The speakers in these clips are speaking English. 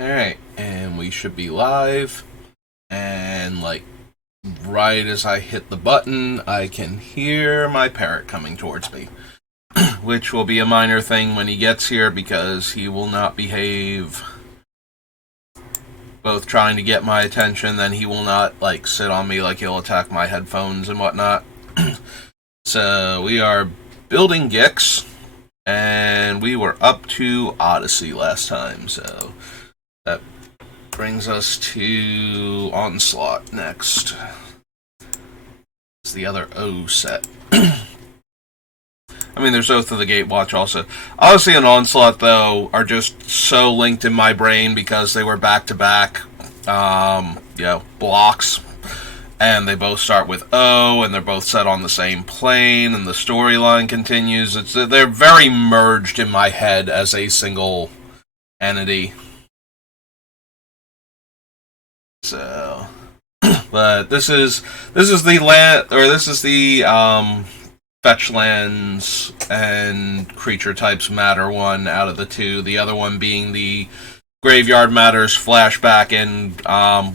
Alright, and we should be live. And, like, right as I hit the button, I can hear my parrot coming towards me. Which will be a minor thing when he gets here because he will not behave. Both trying to get my attention, then he will not, like, sit on me like he'll attack my headphones and whatnot. So, we are building Gix, and we were up to Odyssey last time, so that brings us to Onslaught next. It's the other O set. I mean, there's Oath of the Gatewatch also. Odyssey and Onslaught, though, are just so linked in my brain because they were back-to-back, blocks. And they both start with O, and they're both set on the same plane, and the storyline continues. They're very merged in my head as a single entity. So, but this is the land, or this is the fetch lands and creature types matter one out of the two. The other one being the graveyard matters flashback and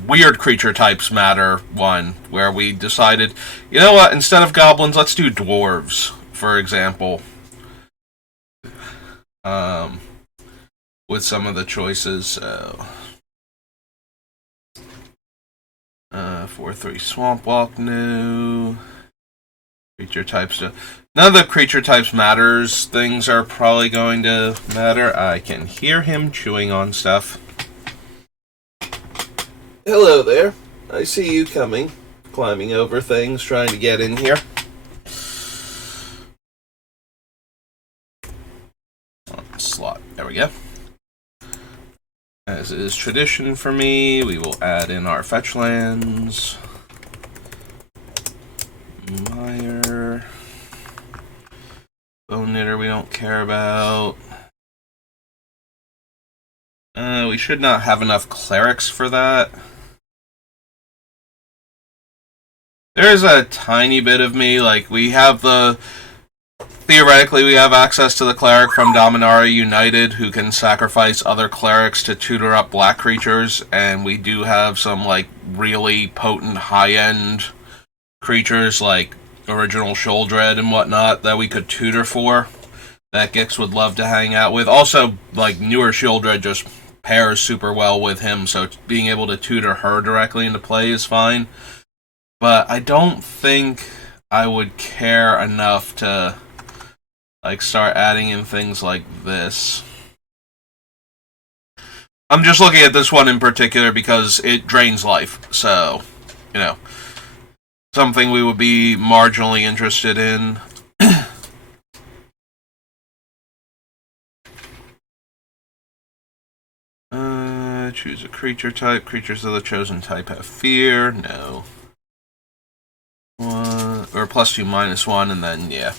weird creature types matter one, where we decided, you know what, instead of goblins, let's do dwarves, for example. With some of the choices. So 4/3 Swamp Walk new. Creature types. None of the creature types matters. Things are probably going to matter. I can hear him chewing on stuff. Hello there. I see you coming. Climbing over things, trying to get in here. Slot. There we go. As is tradition for me, we will add in our fetch lands. Mire. Bone Knitter we don't care about. We should not have enough clerics for that. There's a tiny bit of me, like, we have the... Theoretically, we have access to the cleric from Dominaria United who can sacrifice other clerics to tutor up black creatures, and we do have some, like, really potent high-end creatures, like original Sheoldred and whatnot, that we could tutor for, that Gix would love to hang out with. Also, like, newer Sheoldred just pairs super well with him, so being able to tutor her directly into play is fine. But I don't think I would care enough to, like, start adding in things like this. I'm just looking at this one in particular because it drains life, so, you know, something we would be marginally interested in. Choose a creature type. Creatures of the chosen type have fear. No. One, or +2/-1, and then, yeah.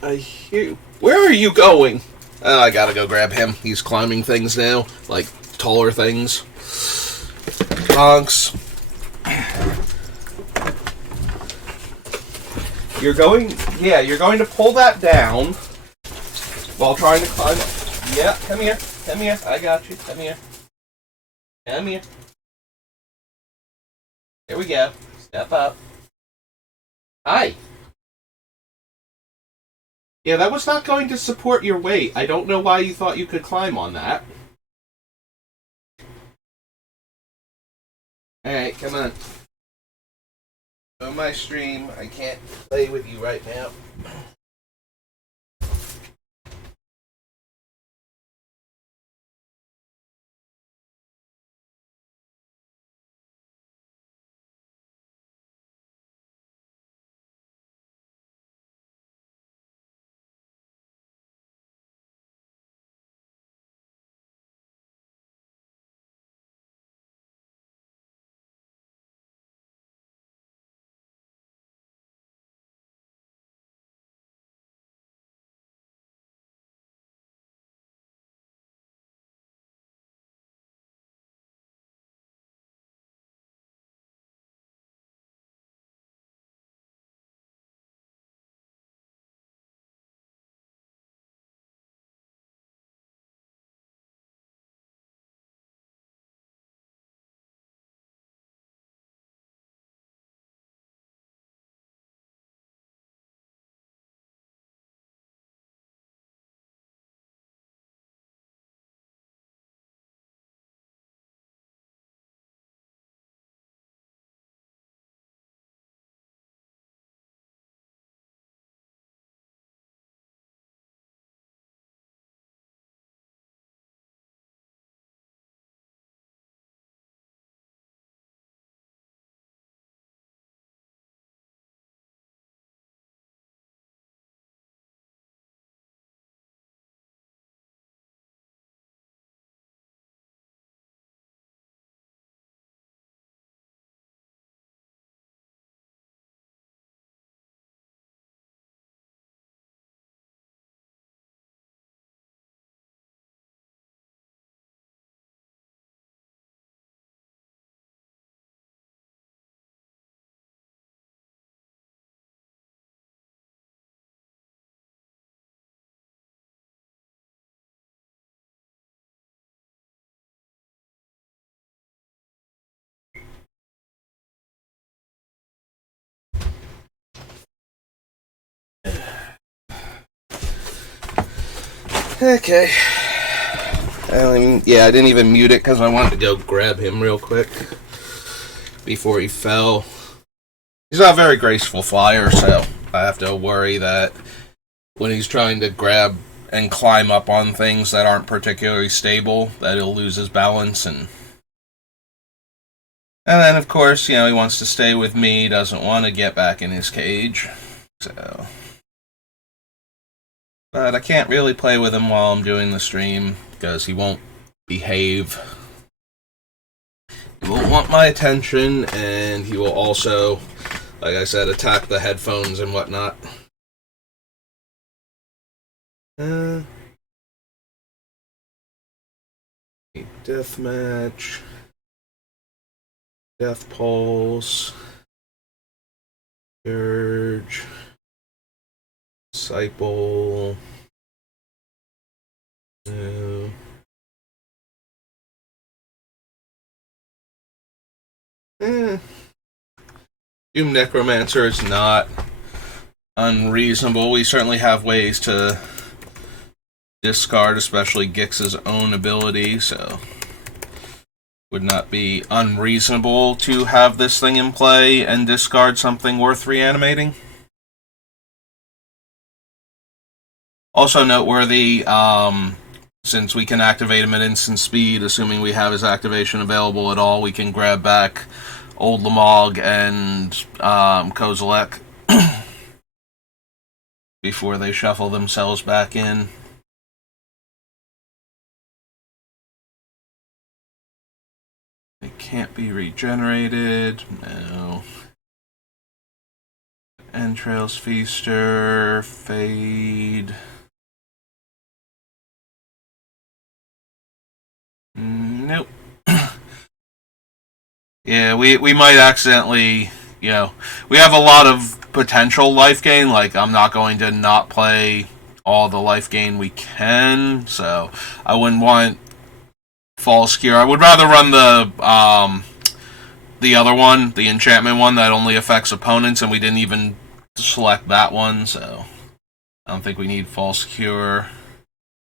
I hear. Where are you going? Oh, I gotta go grab him. He's climbing things now, like taller things. Honks. You're going. Yeah, you're going to pull that down while trying to climb up. Yeah, come here. Come here. I got you. Come here. Come here. Here we go. Step up. Hi. Yeah, that was not going to support your weight. I don't know why you thought you could climb on that. Alright, come on. On my stream, I can't play with you right now. Okay. I didn't even mute it because I wanted to go grab him real quick before he fell. He's not a very graceful flyer, so I have to worry that when he's trying to grab and climb up on things that aren't particularly stable, that he'll lose his balance. And then, of course, he wants to stay with me, doesn't want to get back in his cage. So, but I can't really play with him while I'm doing the stream because he won't behave. He won't want my attention, and he will also, like I said, attack the headphones and whatnot. Deathmatch. Death Pulse. Surge. Disciple. No. Doom Necromancer is not unreasonable. We certainly have ways to discard, especially Gix's own ability, so would not be unreasonable to have this thing in play and discard something worth reanimating. Also noteworthy, since we can activate him at instant speed, assuming we have his activation available at all, we can grab back Old Lamog and Kozilek before they shuffle themselves back in. They can't be regenerated. No. Entrails Feaster. Fade. Nope. Yeah, we might accidentally, we have a lot of potential life gain. Like, I'm not going to not play all the life gain we can, so I wouldn't want False Cure. I would rather run the other one, the enchantment one that only affects opponents, and we didn't even select that one, so I don't think we need False Cure.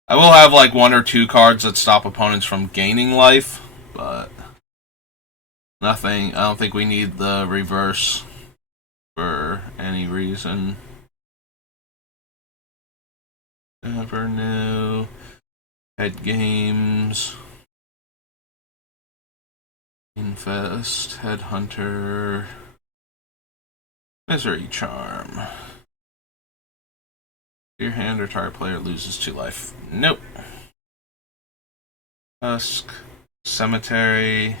I will have like 1 or 2 cards that stop opponents from gaining life, but nothing. I don't think we need the reverse for any reason. Never knew. Head games. Infest. Headhunter. Misery Charm. Your hand or target player loses 2 life. Nope. Tusk. Cemetery.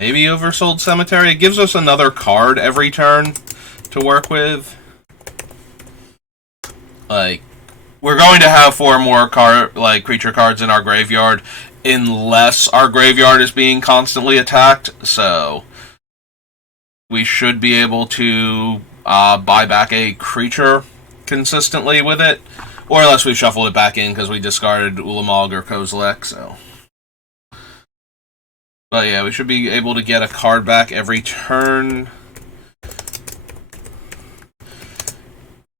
Maybe Oversold Cemetery. It gives us another card every turn to work with. Like, we're going to have 4 more creature cards in our graveyard unless our graveyard is being constantly attacked, so we should be able to buy back a creature consistently with it, or unless we shuffle it back in because we discarded Ulamog or Kozilek, so. But yeah, we should be able to get a card back every turn.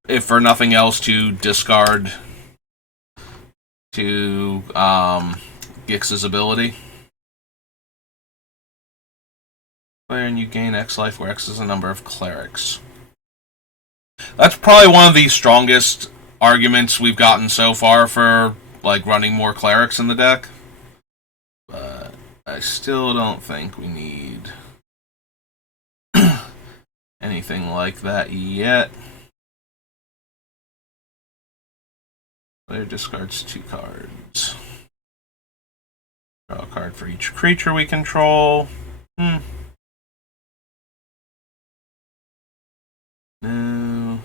If for nothing else, to discard to Gix's ability. Player and you gain X life, where X is the number of clerics. That's probably one of the strongest arguments we've gotten so far for like running more clerics in the deck. But I still don't think we need anything like that yet. Player discards 2 cards. Draw a card for each creature we control. No. No.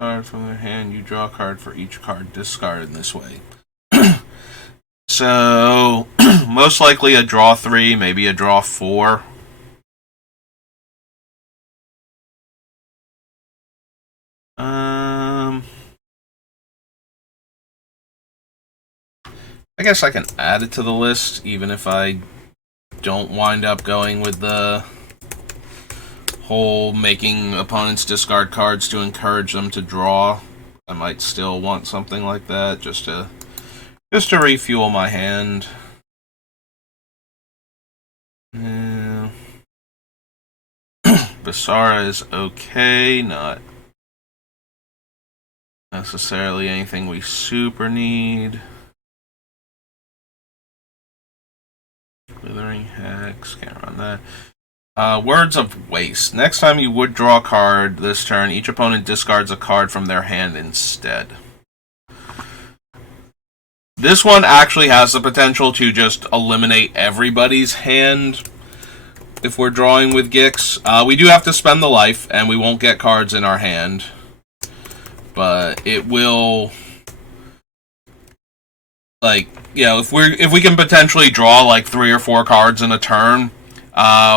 Card from their hand. You draw a card for each card discarded in this way. So, most likely a draw 3, maybe a draw 4. I guess I can add it to the list, even if I don't wind up going with the whole making opponents discard cards to encourage them to draw, I might still want something like that just to refuel my hand. Yeah. Basara is okay, not necessarily anything we super need. Withering Hex, can't run that. Words of Waste. Next time you would draw a card this turn, each opponent discards a card from their hand instead. This one actually has the potential to just eliminate everybody's hand if we're drawing with Gix. We do have to spend the life, and we won't get cards in our hand. But it will, like, you know, if we can potentially draw like 3 or 4 cards in a turn,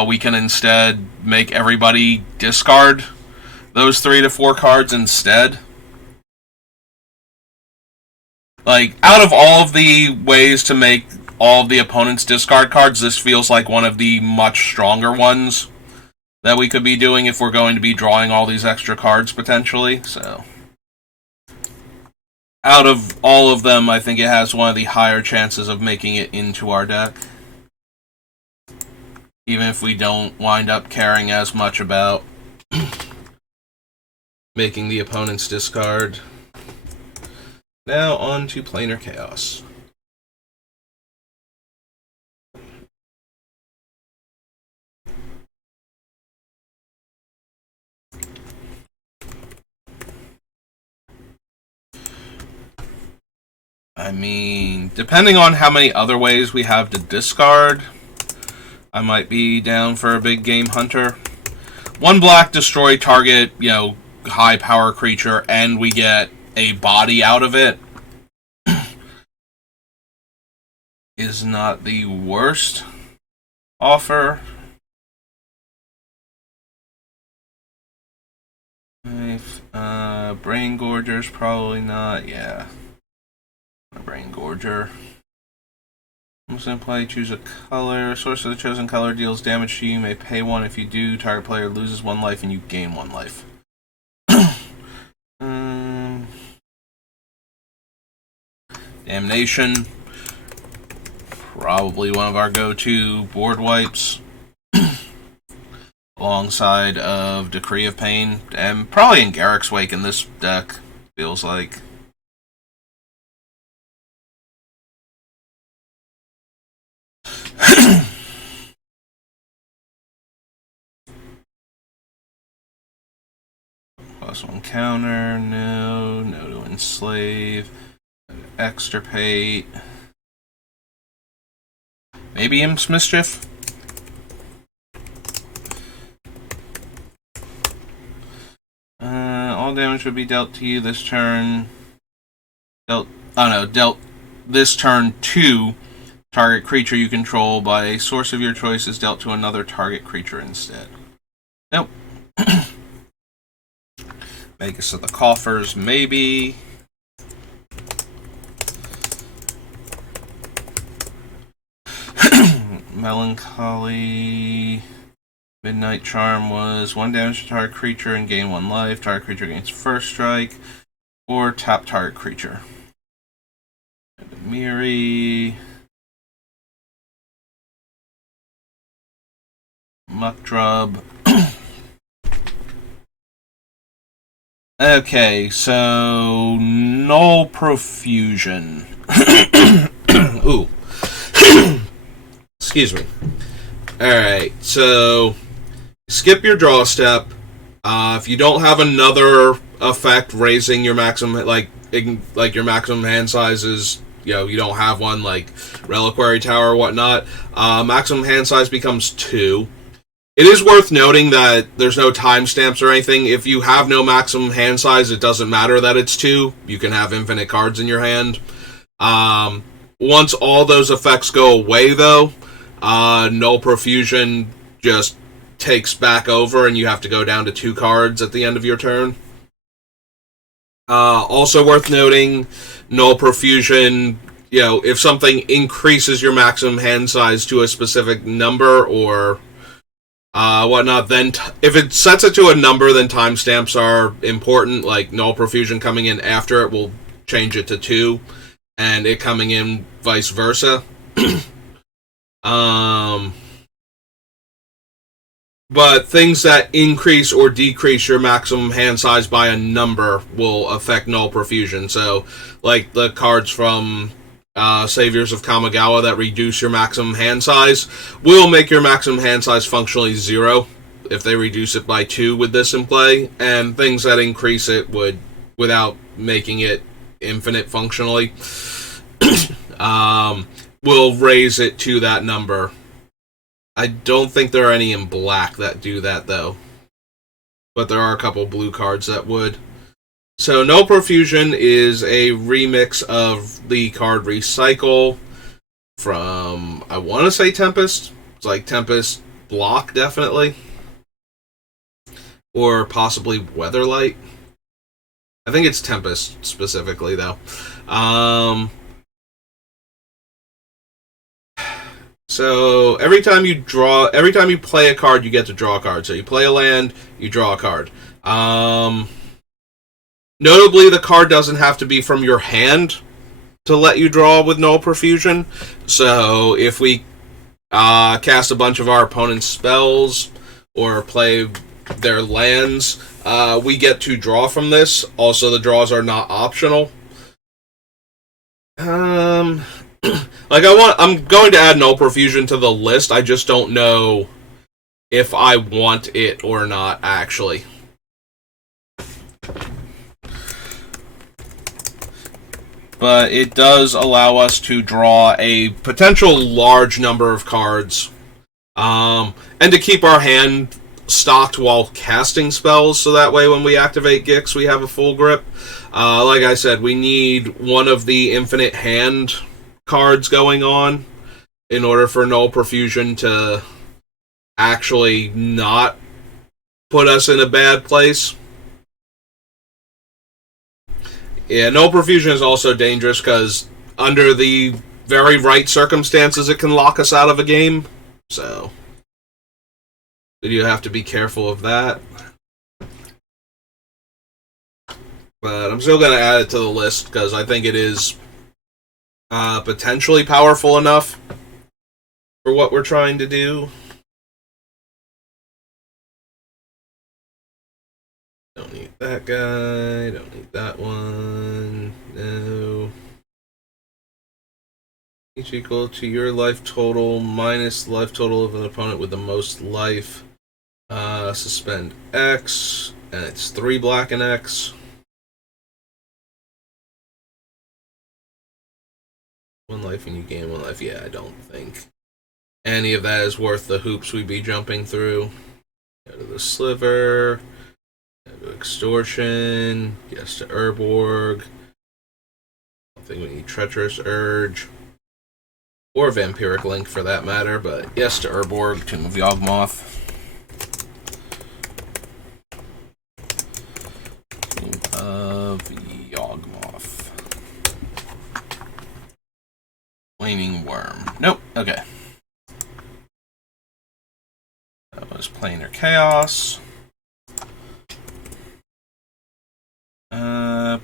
we can instead make everybody discard those 3 to 4 cards instead. Like, out of all of the ways to make all of the opponents discard cards, this feels like one of the much stronger ones that we could be doing if we're going to be drawing all these extra cards potentially. So, out of all of them, I think it has one of the higher chances of making it into our deck. Even if we don't wind up caring as much about making the opponents discard. Now on to Planar Chaos. I mean, depending on how many other ways we have to discard, I might be down for a big game hunter. 1 black, destroy target, you know, high power creature, and we get a body out of it is not the worst offer. Brain Gorger's probably not. Yeah, a Brain Gorger. I'm just gonna play. Choose a color. Source of the chosen color deals damage to you. You may pay 1. If you do, target player loses 1 life and you gain 1 life. Damnation. Probably one of our go-to board wipes. Alongside of Decree of Pain. And probably in Garruk's Wake in this deck, feels like. +1 counter, no to enslave, no to extirpate. Maybe Imp's Mischief? All damage would be dealt to you this turn. Dealt this turn to target creature you control by a source of your choice is dealt to another target creature instead. Nope. Magus of the Coffers, maybe. Melancholy. Midnight Charm was 1 damage to target creature and gain 1 life. Target creature gains first strike. Or tap target creature. Miri. Muckdrub. Okay, so Null Profusion. Ooh. Excuse me. Alright, so skip your draw step. If you don't have another effect raising your maximum, like your maximum hand size is, you know, you don't have one, like Reliquary Tower or whatnot, maximum hand size becomes 2. It is worth noting that there's no timestamps or anything. If you have no maximum hand size, it doesn't matter that it's 2. You can have infinite cards in your hand. Once all those effects go away, though, Null Profusion just takes back over, and you have to go down to 2 cards at the end of your turn. Also worth noting, Null Profusion, you know, if something increases your maximum hand size to a specific number, or whatnot. Then, if it sets it to a number, then timestamps are important. Like null profusion coming in after it will change it to 2, and it coming in vice versa. But things that increase or decrease your maximum hand size by a number will affect null profusion. So, like the cards from Saviors of Kamigawa that reduce your maximum hand size will make your maximum hand size functionally 0 if they reduce it by 2 with this in play, and things that increase it would, without making it infinite functionally, will raise it to that number. I don't think there are any in black that do that, though. But there are a couple blue cards that would. So, Null Profusion is a remix of the card Recycle from, I want to say Tempest. It's like Tempest Block, definitely. Or possibly Weatherlight. I think it's Tempest, specifically, though. So every time you play a card, you get to draw a card. So you play a land, you draw a card. Notably, the card doesn't have to be from your hand to let you draw with Null Profusion. So if we cast a bunch of our opponent's spells or play their lands, we get to draw from this. Also, the draws are not optional. I'm going to add Null Profusion to the list. I just don't know if I want it or not, actually. But it does allow us to draw a potential large number of cards. And to keep our hand stocked while casting spells, so that way when we activate Gix, we have a full grip. Like I said, we need one of the infinite hand cards going on in order for Null Profusion to actually not put us in a bad place. Yeah, Null Profusion is also dangerous because under the very right circumstances, it can lock us out of a game. So you have to be careful of that. But I'm still going to add it to the list because I think it is potentially powerful enough for what we're trying to do. Don't need that guy. Don't need that one. No. Each equal to your life total minus life total of an opponent with the most life. Suspend X. And it's 3 black and X. 1 life and you gain 1 life. Yeah, I don't think any of that is worth the hoops we'd be jumping through. Go to the Sliver. Go to Extortion. Yes to Urborg. I don't think we need Treacherous Urge. Or Vampiric Link for that matter, but yes to Urborg, Tomb of Yawgmoth. Tomb of Yawgmoth. Flaming Worm. Nope, okay. That was Planar Chaos.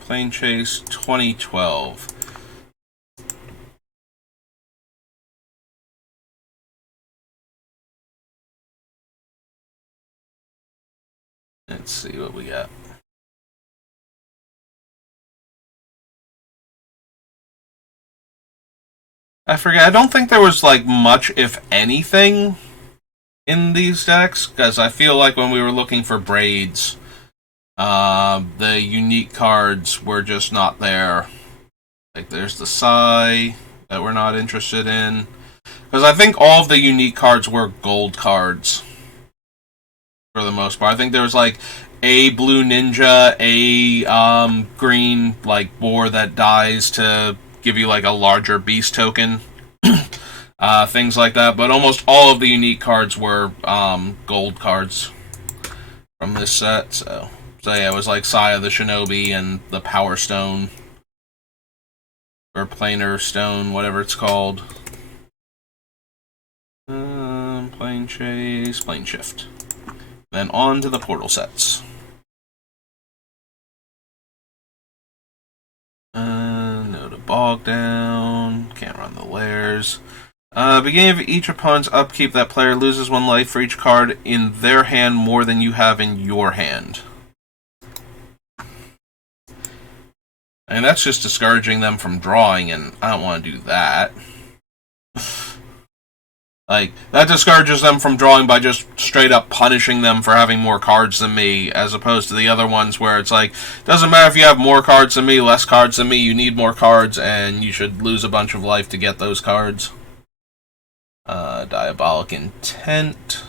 Plane Chase 2012. Let's see what we got. I forget. I don't think there was like much, if anything, in these decks, because I feel like when we were looking for braids, the unique cards were just not there. Like there's the Sai that we're not interested in, because I think all of the unique cards were gold cards for the most part. I think there was like a blue ninja, a green like boar that dies to give you like a larger beast token, things like that. But almost all of the unique cards were gold cards from this set. So yeah, it was like Sai of the Shinobi and the Power Stone or Planar Stone, whatever it's called. Plane Chase, Plane Shift. Then on to the portal sets. No to Bog Down. Can't run the Lairs. Beginning of each opponent's upkeep, that player loses 1 life for each card in their hand more than you have in your hand. And that's just discouraging them from drawing, and I don't want to do that. Like, that discourages them from drawing by just straight up punishing them for having more cards than me, as opposed to the other ones where it's like, doesn't matter if you have more cards than me, less cards than me, you need more cards, and you should lose a bunch of life to get those cards. Diabolic Intent.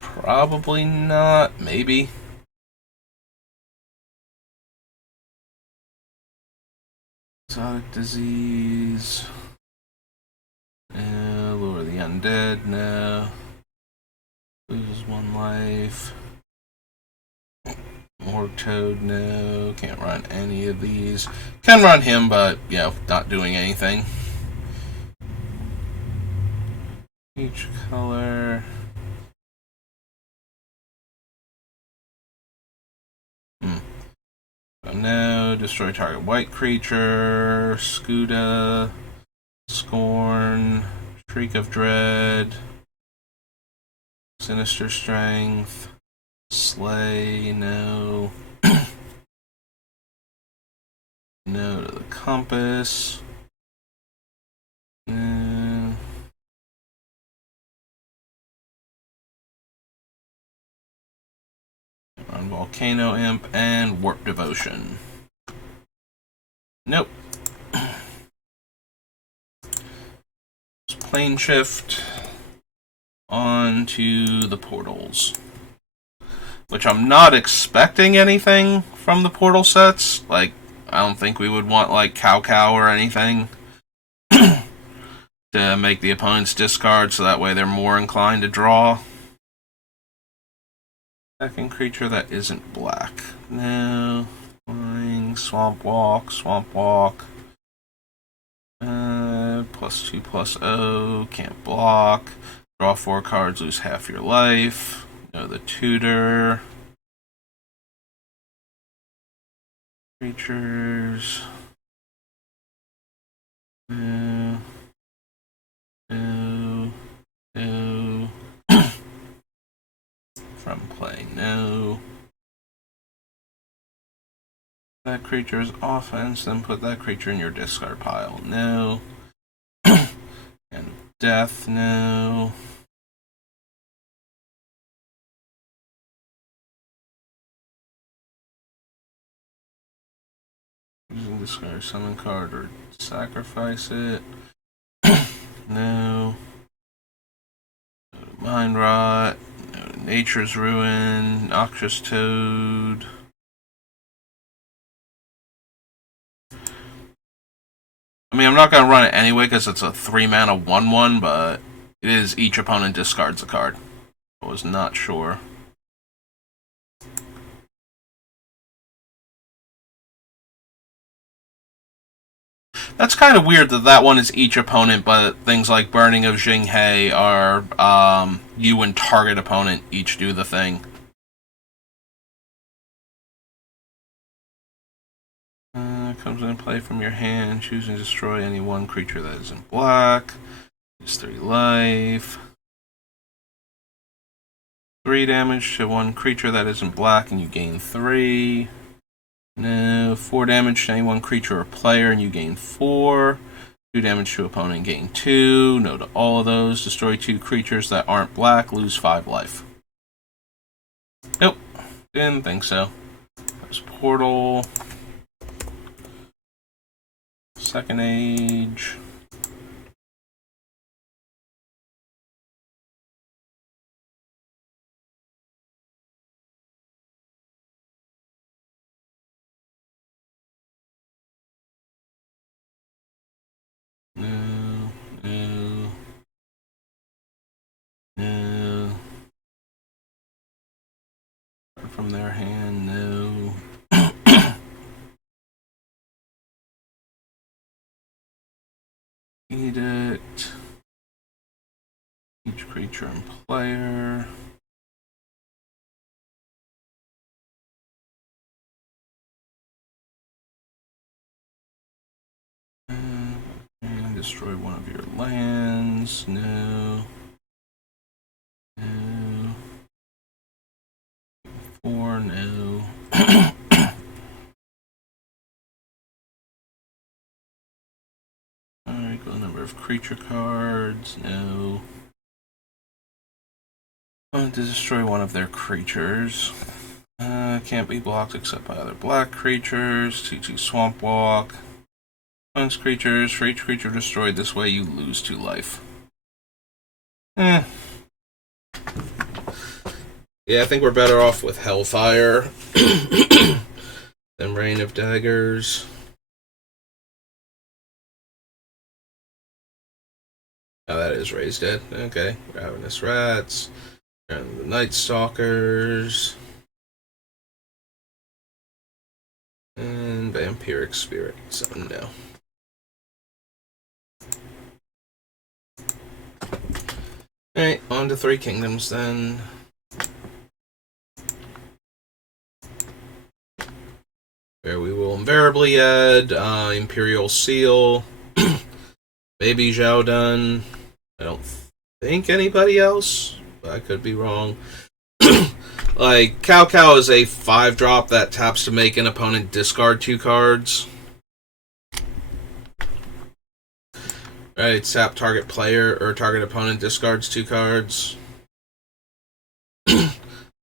Probably not. Maybe. Exotic Disease. Lure the Undead. No. Loses 1 life. Morgue Toad. No. Can't run any of these. Can run him, but, yeah, not doing anything. Each color. No, destroy target white creature, Scuda, Scorn, Shriek of Dread, Sinister Strength, Slay, no. No to the Compass. No. Run Volcano Imp and Warp Devotion. Nope. Plane Shift on to the portals. Which I'm not expecting anything from the portal sets. Like, I don't think we would want, like, Cow or anything to make the opponents discard, so that way they're more inclined to draw. Second creature that isn't black. No. Flying, Swamp Walk, Swamp Walk. +2/+0, can't block. Draw 4 cards, lose half your life. No, the Tutor. Creatures. No. No. No. From play, no. That creature is offense, then put that creature in your discard pile. No. And death, no. Using discard summon card or sacrifice it. No. No to Mind Rot. No to Nature's Ruin. Noxious Toad. I mean, I'm not going to run it anyway because it's a 3-mana 1/1, but it is each opponent discards a card. I was not sure. That's kind of weird that that one is each opponent, but things like Burning of Jing-Hei are you and target opponent each do the thing. Comes into play from your hand. Choose and destroy any one creature that isn't black. It's 3 life. 3 damage to one creature that isn't black, and you gain 3. No, 4 damage to any one creature or player, and you gain 4. 2 damage to opponent, gain 2. No to all of those. Destroy 2 creatures that aren't black, lose 5 life. Nope, didn't think so. There's Portal. Second Age. No, no, no. From their hand, no. Eat it. Each creature and player. And destroy one of your lands. No. No. 4, no. Alright, go number of creature cards. No. I want to destroy one of their creatures. Can't be blocked except by other black creatures. 2/2 Swamp Walk. Once creatures, for each creature destroyed this way, you lose 2 life. Yeah, I think we're better off with Hellfire than Rain of Daggers. Oh, that is Raised Dead. Okay. Ravenous Rats. And the Night Stalkers. And Vampiric Spirit. So, no. Alright, on to Three Kingdoms then. Where we will invariably add Imperial Seal, Baby Zhaodun. I don't think anybody else, but I could be wrong. Like, Cao Cao is a 5-drop that taps to make an opponent discard 2 cards. Right, sap target player or target opponent discards 2 cards.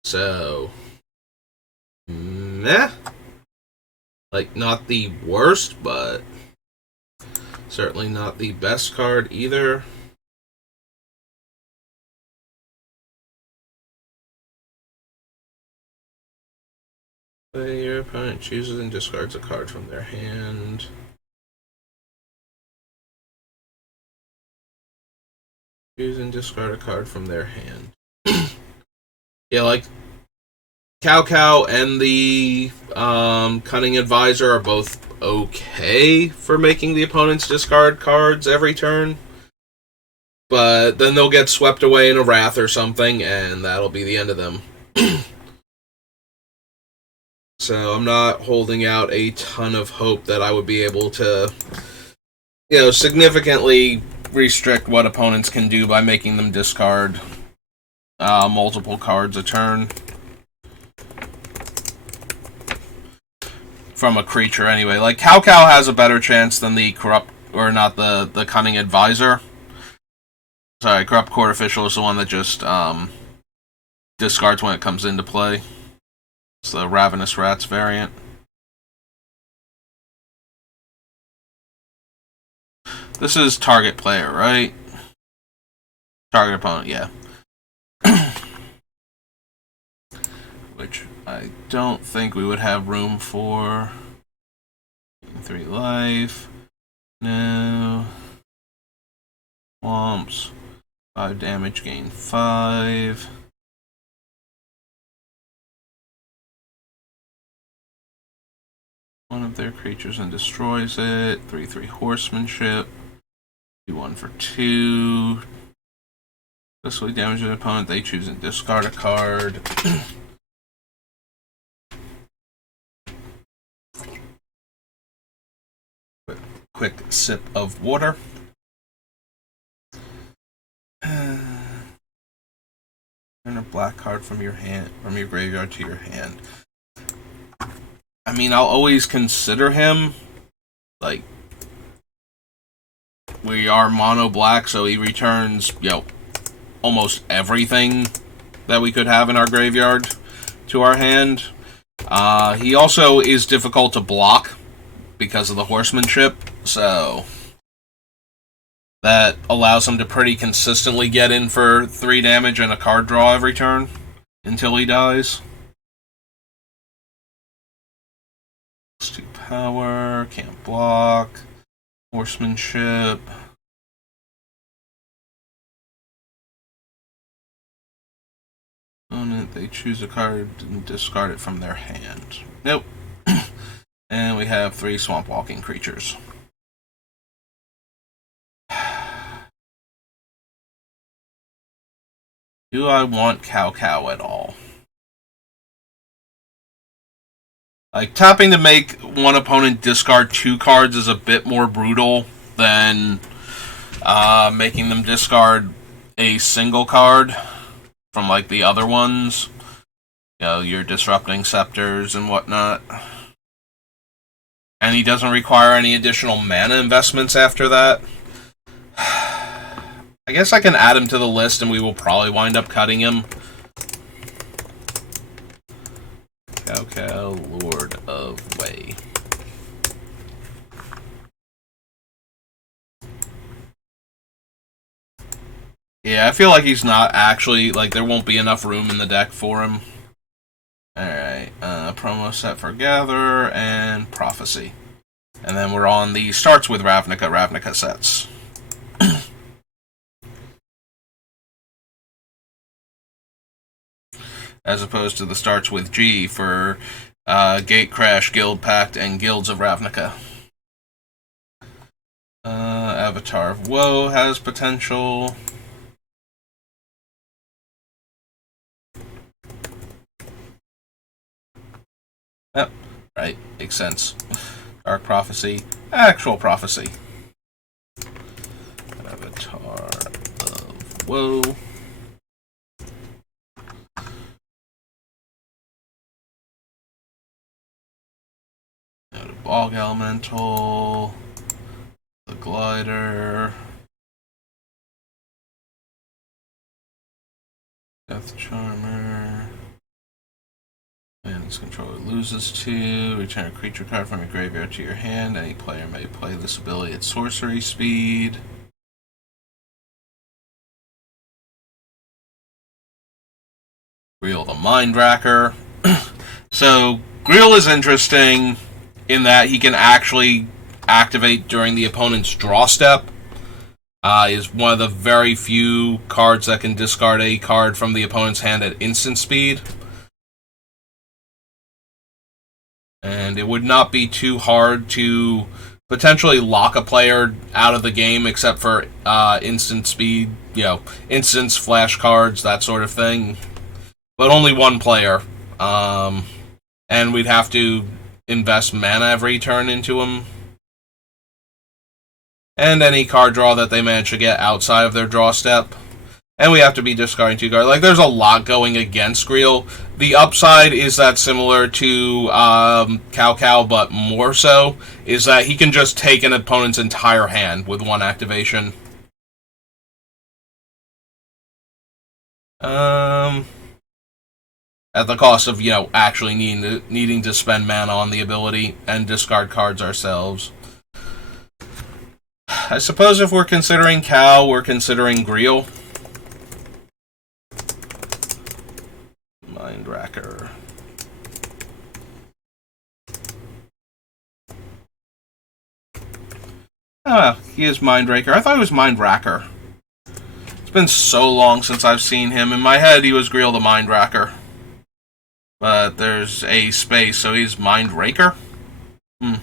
So, meh. Like, not the worst, but certainly not the best card either. Your opponent chooses and discards a card from their hand. Choose and discard a card from their hand. Yeah, like, Cao Cao and the Cunning Advisor are both okay for making the opponents discard cards every turn. But then they'll get swept away in a Wrath or something, and that'll be the end of them. So I'm not holding out a ton of hope that I would be able to, significantly restrict what opponents can do by making them discard multiple cards a turn. From a creature, anyway. Like, Cao Cao has a better chance than the Corrupt, or not, the Cunning Advisor. Sorry, Corrupt Court Official is the one that just discards when it comes into play. It's the Ravenous Rats variant. This is target player, right? Target opponent, yeah. Which I don't think we would have room for. 3 life. No. Swamps. 5 damage, gain 5. One of their creatures and destroys it. 3/3 Horsemanship. Do 1 for 2. This will damage an opponent. They choose and discard a card. Quick sip of water. Turn a black card from your graveyard to your hand. I mean, I'll always consider him. Like, we are mono black, so he returns, almost everything that we could have in our graveyard to our hand. He also is difficult to block because of the horsemanship, so that allows him to pretty consistently get in for 3 damage and a card draw every turn until he dies. +2 power, can't block, horsemanship. Opponent, they choose a card and discard it from their hand. Nope. And we have 3 swamp walking creatures. Do I want Cow at all? Like, tapping to make one opponent discard 2 cards is a bit more brutal than making them discard a single card from, like, the other ones. You know, your Disrupting Scepters and whatnot. And he doesn't require any additional mana investments after that. I guess I can add him to the list and we will probably wind up cutting him. Cow, Lord of Way. Yeah, I feel like he's not actually, like, there won't be enough room in the deck for him. Alright, promo set for Gather and Prophecy. And then we're on the Starts with Ravnica sets. As opposed to the Starts with G for Gatecrash, Guild Pact, and Guilds of Ravnica. Avatar of Woe has potential. Yep, right, makes sense. Dark Prophecy, Actual Prophecy. Avatar of Woe. Bog Elemental. The Glider. Death Charmer. And its controller loses 2. Return a creature card from your graveyard to your hand. Any player may play this ability at sorcery speed. Greel the Mindracker. So, Greel is interesting in that he can actually activate during the opponent's draw step. Is one of the very few cards that can discard a card from the opponent's hand at instant speed. And it would not be too hard to potentially lock a player out of the game, except for instant speed, you know, instants, flash cards, that sort of thing. But only one player. And we'd have to invest mana every turn into him. And any card draw that they manage to get outside of their draw step. And we have to be discarding 2 cards. Like, there's a lot going against Greel. The upside is that similar to Cow, but more so, is that he can just take an opponent's entire hand with 1 activation. At the cost of, you know, actually needing to spend mana on the ability and discard cards ourselves. I suppose if we're considering Cow, we're considering Greel. Mindracker. He is Mindraker. I thought he was Mindracker. It's been so long since I've seen him. In my head, he was Greel the Mindracker. But there's a space, so he's Mindraker? You'll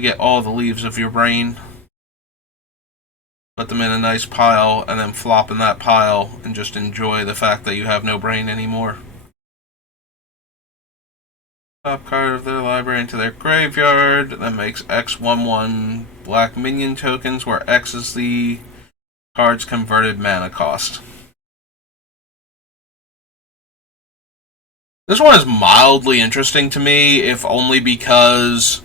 get all the leaves of your brain. Put them in a nice pile, and then flop in that pile, and just enjoy the fact that you have no brain anymore. Top card of their library into their graveyard. That makes X 1/1 black minion tokens, where X is the card's converted mana cost. This one is mildly interesting to me, if only because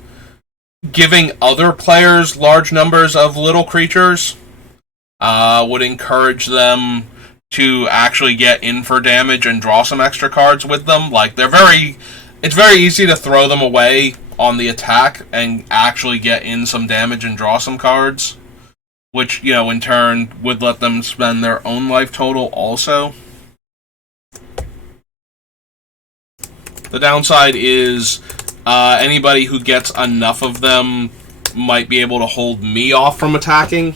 giving other players large numbers of little creatures would encourage them to actually get in for damage and draw some extra cards with them. Like, it's very easy to throw them away on the attack and actually get in some damage and draw some cards, which, you know, in turn would let them spend their own life total also. The downside is anybody who gets enough of them might be able to hold me off from attacking.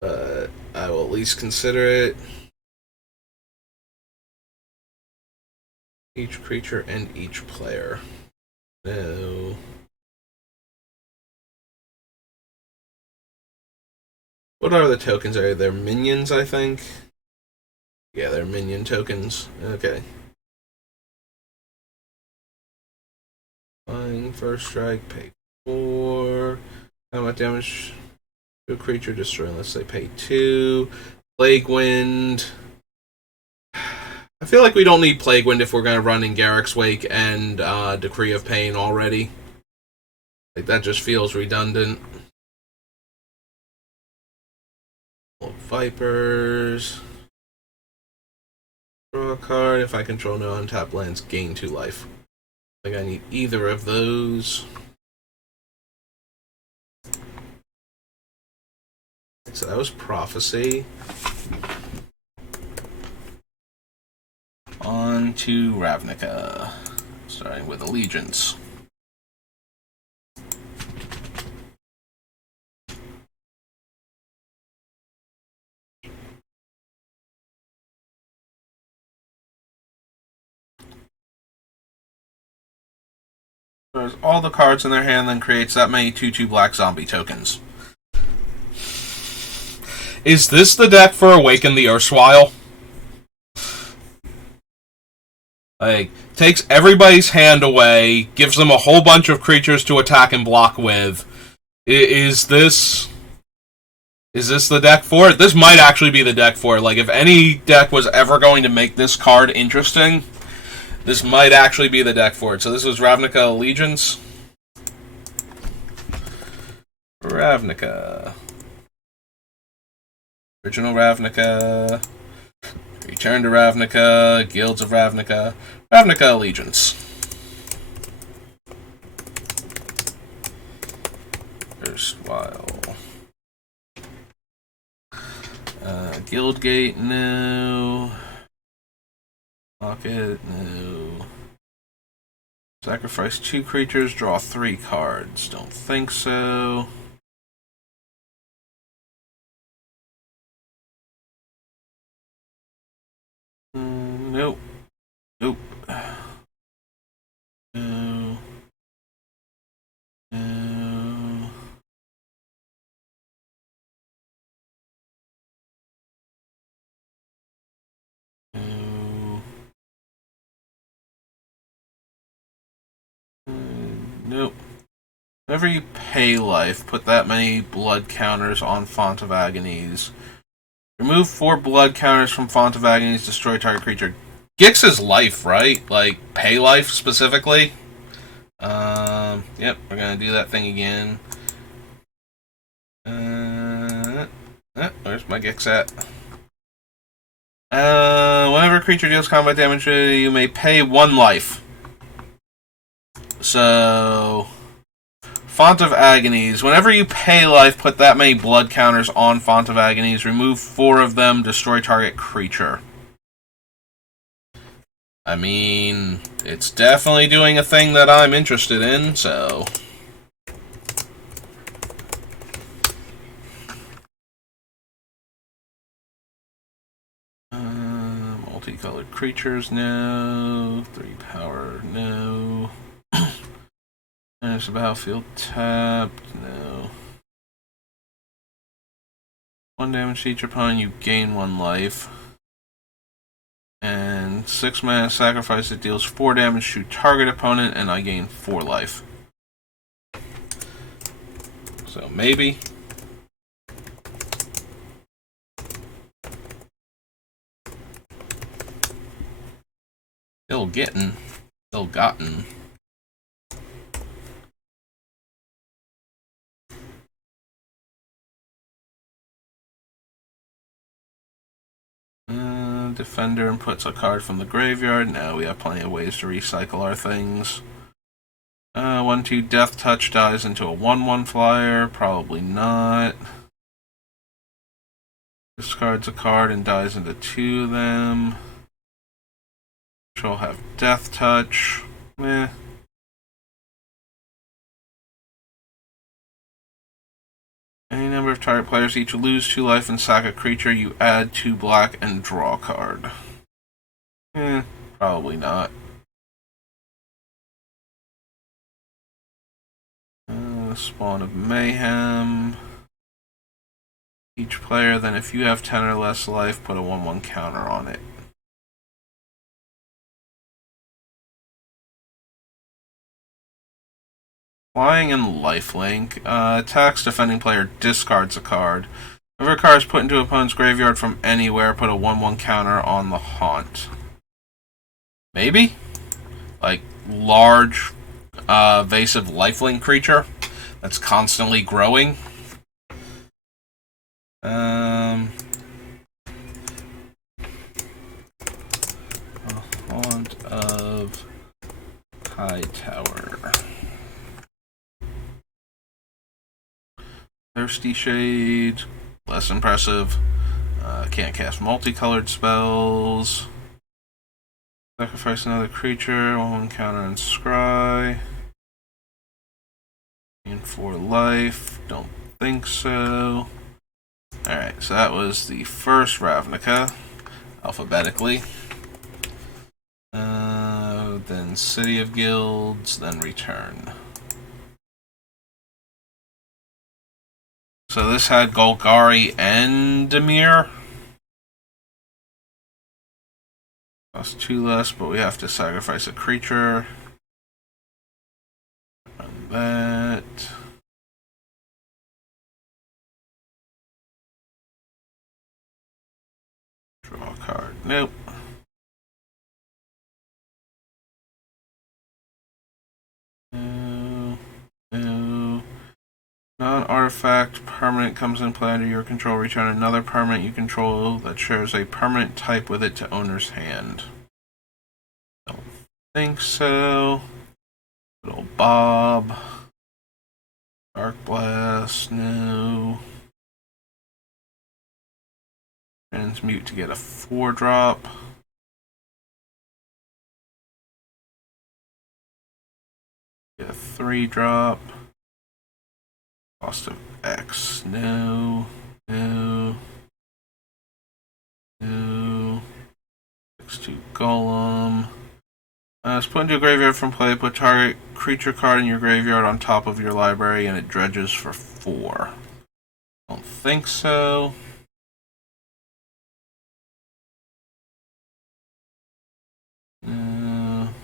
But I will at least consider it. Each creature and each player. No. What are the tokens? Are they minions, I think? Yeah, they're minion tokens. Okay. Flying, first strike, pay 4. How much damage to a creature destroying? Let's say pay 2. Plague Wind. I feel like we don't need Plague Wind if we're going to run in Garruk's Wake and Decree of Pain already. Like, that just feels redundant. Vipers. Draw a card. If I control no untapped lands, gain 2 life. I think I need either of those. So that was Prophecy. On to Ravnica. Starting with Allegiance. There's all the cards in their hand, then creates that many 2/2 black zombie tokens. Is this the deck for Awaken the Erstwhile? Like, takes everybody's hand away, gives them a whole bunch of creatures to attack and block with. Is this the deck for it? This might actually be the deck for it. Like, if any deck was ever going to make this card interesting, this might actually be the deck for it. So this was Ravnica Allegiance. Ravnica. Original Ravnica. Return to Ravnica. Guilds of Ravnica. Ravnica Allegiance. Erstwhile. Guildgate, no. Pocket, no. Sacrifice 2 creatures, draw 3 cards. Don't think so. Nope. Nope. No. No. No. Nope. Whenever you pay life, put that many blood counters on Font of Agonies. Remove 4 blood counters from Font of Agonies, destroy target creature. Gix is life, right? Like, pay life specifically? Yep, we're gonna do that thing again. Where's my Gix at? Whenever a creature deals combat damage, you may pay 1 life. So, Font of Agonies. Whenever you pay life, put that many blood counters on Font of Agonies. Remove 4 of them, destroy target creature. I mean, it's definitely doing a thing that I'm interested in, so... multicolored creatures, no. 3 power, no. There's a battlefield tapped, no. 1 damage to each opponent, you gain 1 life. And 6 mana sacrifice, it deals 4 damage to target opponent, and I gain 4 life. So maybe. Still gotten. Defender and puts a card from the graveyard. Now we have plenty of ways to recycle our things. 1/2 Death Touch dies into a 1/1 flyer. Probably not. Discards a card and dies into 2 of them. She'll have Death Touch. Meh. Any number of target players each lose 2 life and sack a creature. You add 2 black and draw a card. Probably not. Spawn of Mayhem. each player, then if you have 10 or less life, put a 1/1 counter on it. Flying and lifelink. Attacks defending player discards a card. If a card is put into opponent's graveyard from anywhere, put a 1/1 counter on the haunt. Maybe? Like, large, evasive lifelink creature that's constantly growing. A Haunt of Hightower. Thirsty Shade, less impressive. Can't cast multicolored spells. Sacrifice another creature, 1/1 counter and scry. And 4 life, don't think so. Alright, so that was the first Ravnica, alphabetically. Then City of Guilds, then Return. So this had Golgari and Dimir. Cost 2 less, but we have to sacrifice a creature. Run that. Draw a card. Nope. No. No. Non-artifact permanent comes in play under your control. Return another permanent you control that shares a permanent type with it to owner's hand. Don't think so. Good old Bob. Dark Blast, no. Transmute to get a 4-drop. Get a 3-drop. Cost of X, no. No. No. X2 Golem. It's put into a graveyard from play. Put target creature card in your graveyard on top of your library, and it dredges for 4. Don't think so. No.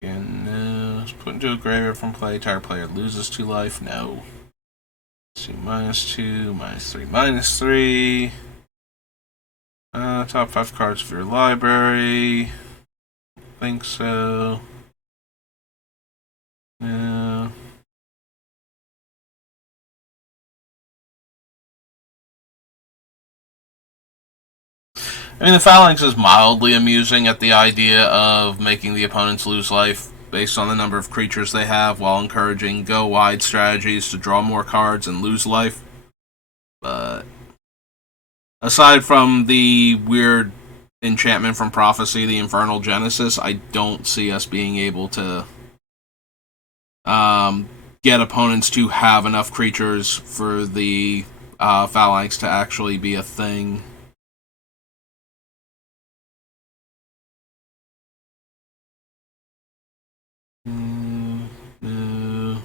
Again, no. It's put into a graveyard from play. Target player loses 2 life. No. -2, -2, -3, -3. Top 5 cards of your library. Think so. No. I mean, the Phalanx is mildly amusing at the idea of making the opponents lose life based on the number of creatures they have, while encouraging go-wide strategies to draw more cards and lose life. But aside from the weird enchantment from Prophecy, the Infernal Genesis, I don't see us being able to get opponents to have enough creatures for the Phalanx to actually be a thing. No.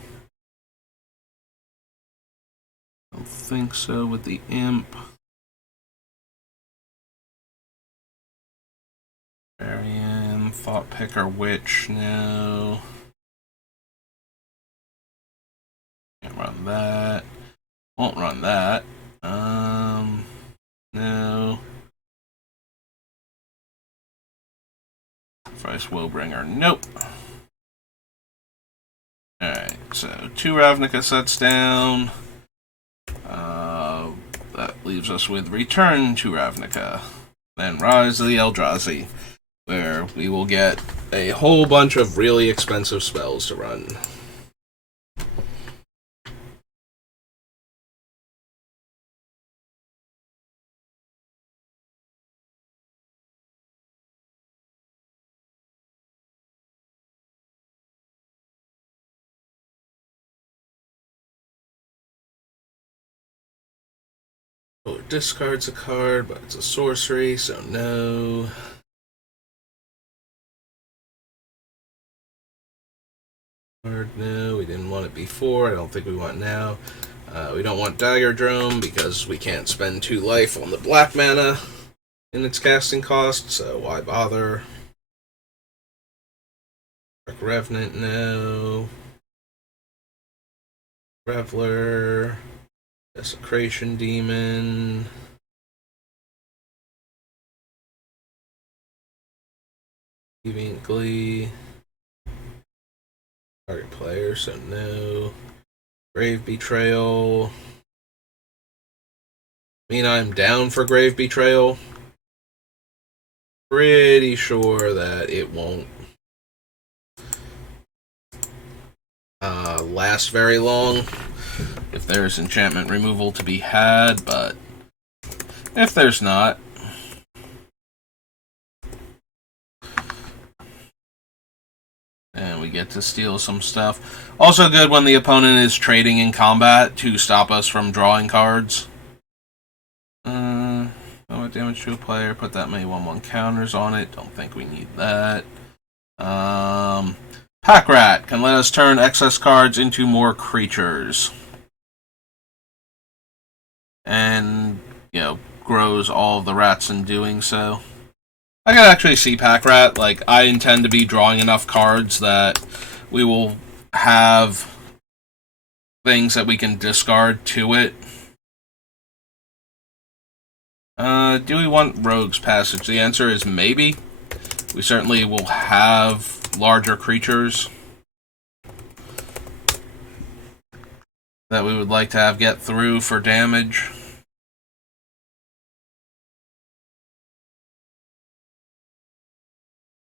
Don't think so with the Imp. Varian, Thought Picker, Witch, no. Can't run that. Won't run that. No. Price Willbringer, nope. Alright, so 2 Ravnica sets down. That leaves us with Return to Ravnica. Then Rise of the Eldrazi, where we will get a whole bunch of really expensive spells to run. Oh, it discards a card, but it's a sorcery, so no. No, we didn't want it before. I don't think we want now. We don't want Dagger Drone because we can't spend 2 life on the black mana in its casting cost, so why bother? Dark Revenant, no. Reveler. Desecration Demon. Deviant Glee. Target player, so no. Grave Betrayal. I mean, I'm down for Grave Betrayal. Pretty sure that it won't last very long if there's enchantment removal to be had, but if there's not, and we get to steal some stuff. Also good when the opponent is trading in combat to stop us from drawing cards. Damage to a player, put that many 1/1 counters on it. Don't think we need that. Pack Rat can let us turn excess cards into more creatures. And, grows all of the rats in doing so. I can actually see Pack Rat. Like, I intend to be drawing enough cards that we will have things that we can discard to it. Do we want Rogue's Passage? The answer is maybe. We certainly will have larger creatures that we would like to have get through for damage.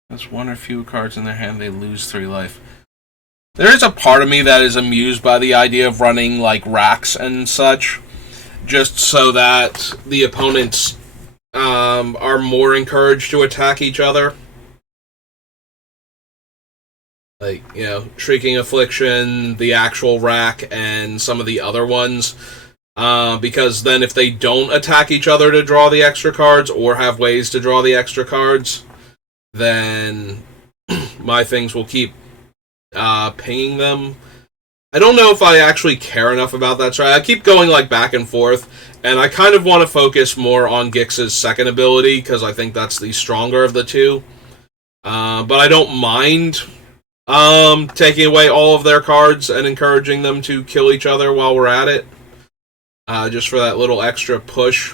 That's one or fewer cards in their hand, they lose 3 life. There is a part of me that is amused by the idea of running, like, racks and such, just so that the opponents are more encouraged to attack each other. Like, Shrieking Affliction, the actual rack, and some of the other ones. Because then if they don't attack each other to draw the extra cards, or have ways to draw the extra cards, then my things will keep pinging them. I don't know if I actually care enough about that strat. I keep going back and forth, and I kind of want to focus more on Gix's second ability, because I think that's the stronger of the two. But I don't mind taking away all of their cards and encouraging them to kill each other while we're at it. Just for that little extra push.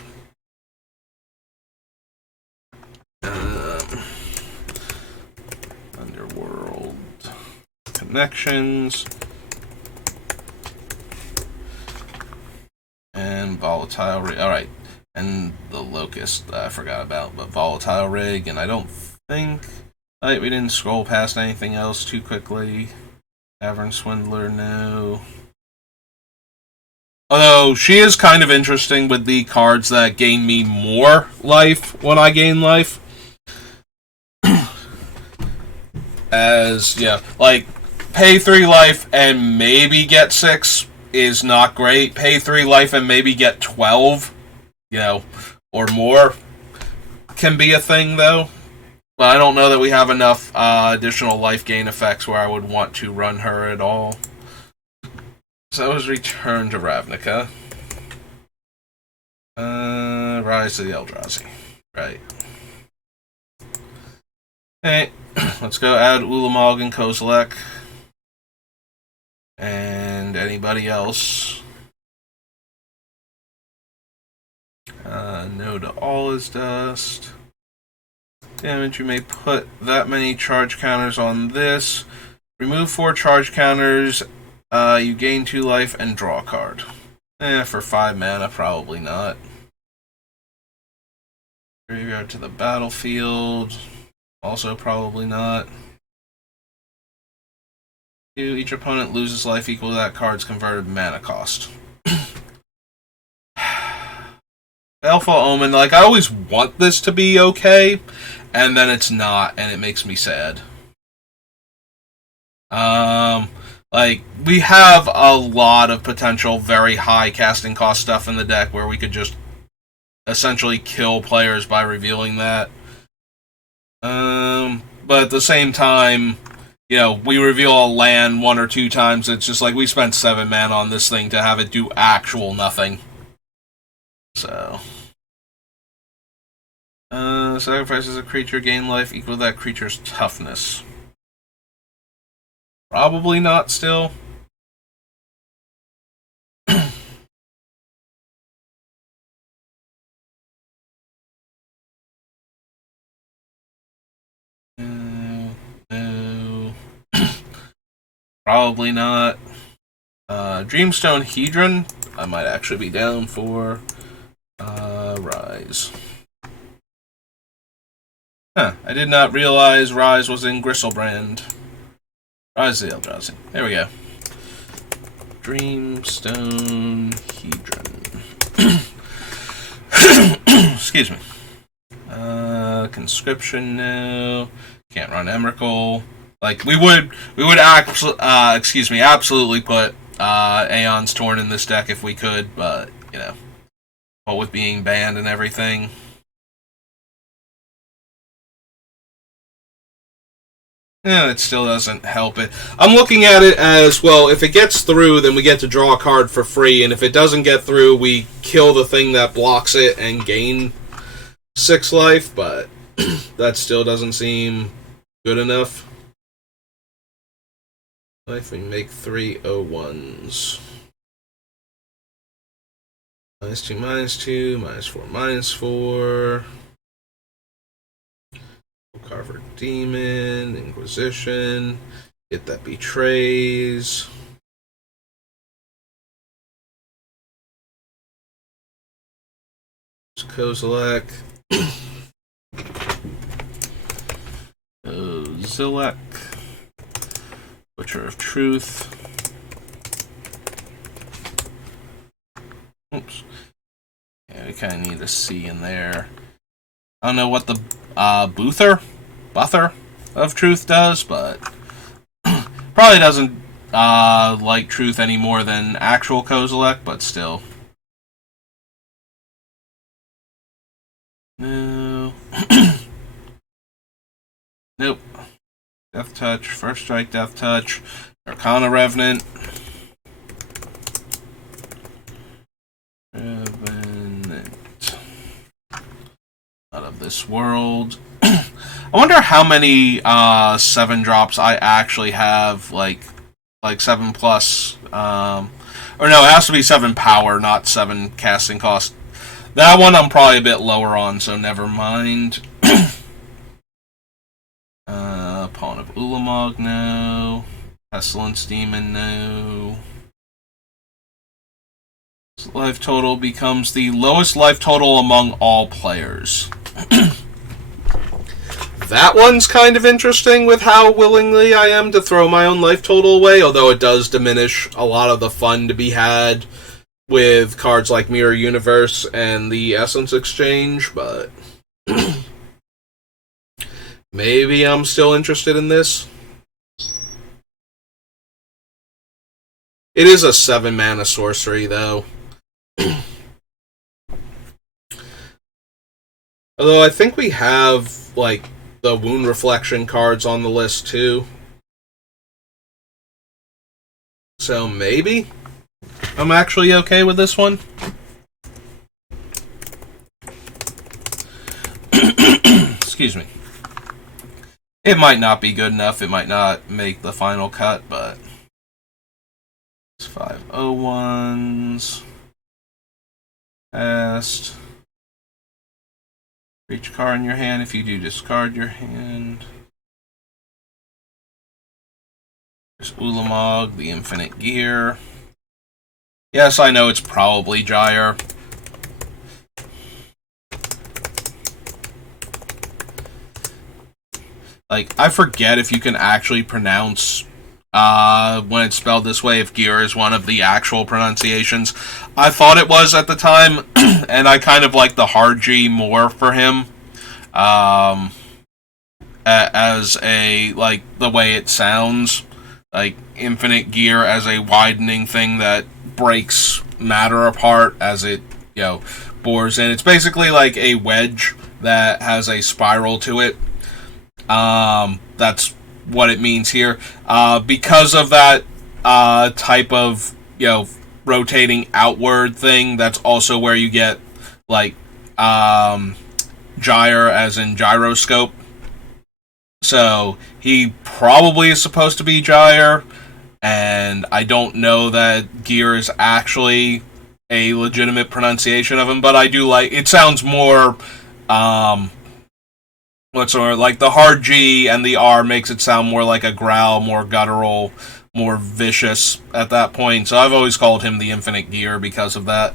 Underworld Connections. And Volatile Rig. Alright. And the Locust I forgot about, but Volatile Rig, and I don't think... we didn't scroll past anything else too quickly. Tavern Swindler, no. Although, she is kind of interesting with the cards that gain me more life when I gain life. As, pay 3 life and maybe get 6 is not great. Pay 3 life and maybe get 12, or more can be a thing, though. But I don't know that we have enough additional life gain effects where I would want to run her at all. So that was Return to Ravnica. Rise of the Eldrazi. Right. Hey, let's go add Ulamog and Kozilek. And anybody else. No to All is Dust. Damage, you may put that many charge counters on this. Remove 4 charge counters. You gain 2 life and draw a card. For 5 mana, probably not. Graveyard to the battlefield. Also probably not. Each opponent loses life equal to that card's converted mana cost. Baleful Omen, I always want this to be okay, and then it's not, and it makes me sad. We have a lot of potential very high casting cost stuff in the deck where we could just essentially kill players by revealing that. But at the same time, we reveal a land one or two times. It's just like we spent 7 mana on this thing to have it do actual nothing. So, sacrifices a creature, gain life equal to that creature's toughness. Probably not still. No. Probably not. Dreamstone Hedron, I might actually be down for. Rise. Huh, I did not realize Rise was in Griselbrand. Rise of the Eldrazi. There we go. Dreamstone Hedron. Excuse me. Conscription, no. Can't run Emrakul. Like, we would absolutely put Aeon's Torn in this deck if we could, but, what with being banned and everything. Yeah, it still doesn't help it. I'm looking at it as, well, if it gets through, then we get to draw a card for free, and if it doesn't get through, we kill the thing that blocks it and gain 6 life, but that still doesn't seem good enough. If we make 3 01s. -2, -2, -4, -4. Carver Demon, Inquisition. Get that betrays. Kozilek. Zilek. Butcher of Truth. Oops. Yeah, we kind of need a C in there. I don't know what the Buther of Truth does, but probably doesn't like Truth any more than actual Kozilek, but still. No. Nope. Death Touch, First Strike, Death Touch, Arcana Revenant. Out of this world. I wonder how many 7 drops I actually have, like 7 plus. Or no, it has to be 7 power, not 7 casting cost. That one I'm probably a bit lower on, so never mind. Pawn of Ulamog, no. Pestilence Demon, no. Life total becomes the lowest life total among all players. That one's kind of interesting with how willingly I am to throw my own life total away, although it does diminish a lot of the fun to be had with cards like Mirror Universe and the Essence Exchange, but maybe I'm still interested in this. It is a 7 mana sorcery, though. Although I think we have, like, the Wound Reflection cards on the list, too. So maybe I'm actually okay with this one. Excuse me. It might not be good enough. It might not make the final cut, but... 501s. Cast. Reach a card in your hand. If you do, discard your hand. There's Ulamog, the Infinite Gear. Yes, I know it's probably Gyre. Like, I forget if you can actually pronounce when it's spelled this way, if Gear is one of the actual pronunciations. I thought it was at the time, and I kind of like the hard G more for him. As a, like, the way it sounds. Like, Infinite Gear as a widening thing that breaks matter apart as it, bores in. It's basically like a wedge that has a spiral to it. That's what it means here. Because of that type of, rotating outward thing, that's also where you get, like, gyre, as in gyroscope. So he probably is supposed to be gyre, and I don't know that gear is actually a legitimate pronunciation of him, but I do like it. Sounds more like the hard G and the R makes it sound more like a growl, more guttural, more vicious at that point. So I've always called him the Infinite Gear because of that.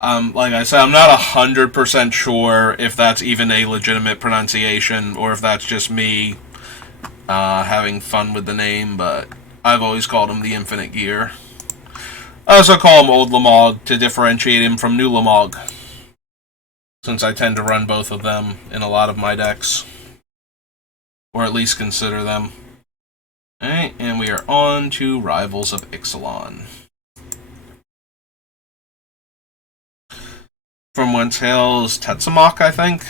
Like I said, I'm not 100% sure if that's even a legitimate pronunciation or if that's just me having fun with the name, but I've always called him the Infinite Gear. I also call him Old Lamog to differentiate him from New Lamog, since I tend to run both of them in a lot of my decks, or at least consider them. Alright, and we are on to Rivals of Ixalan. From whence hails Tetsamok, I think.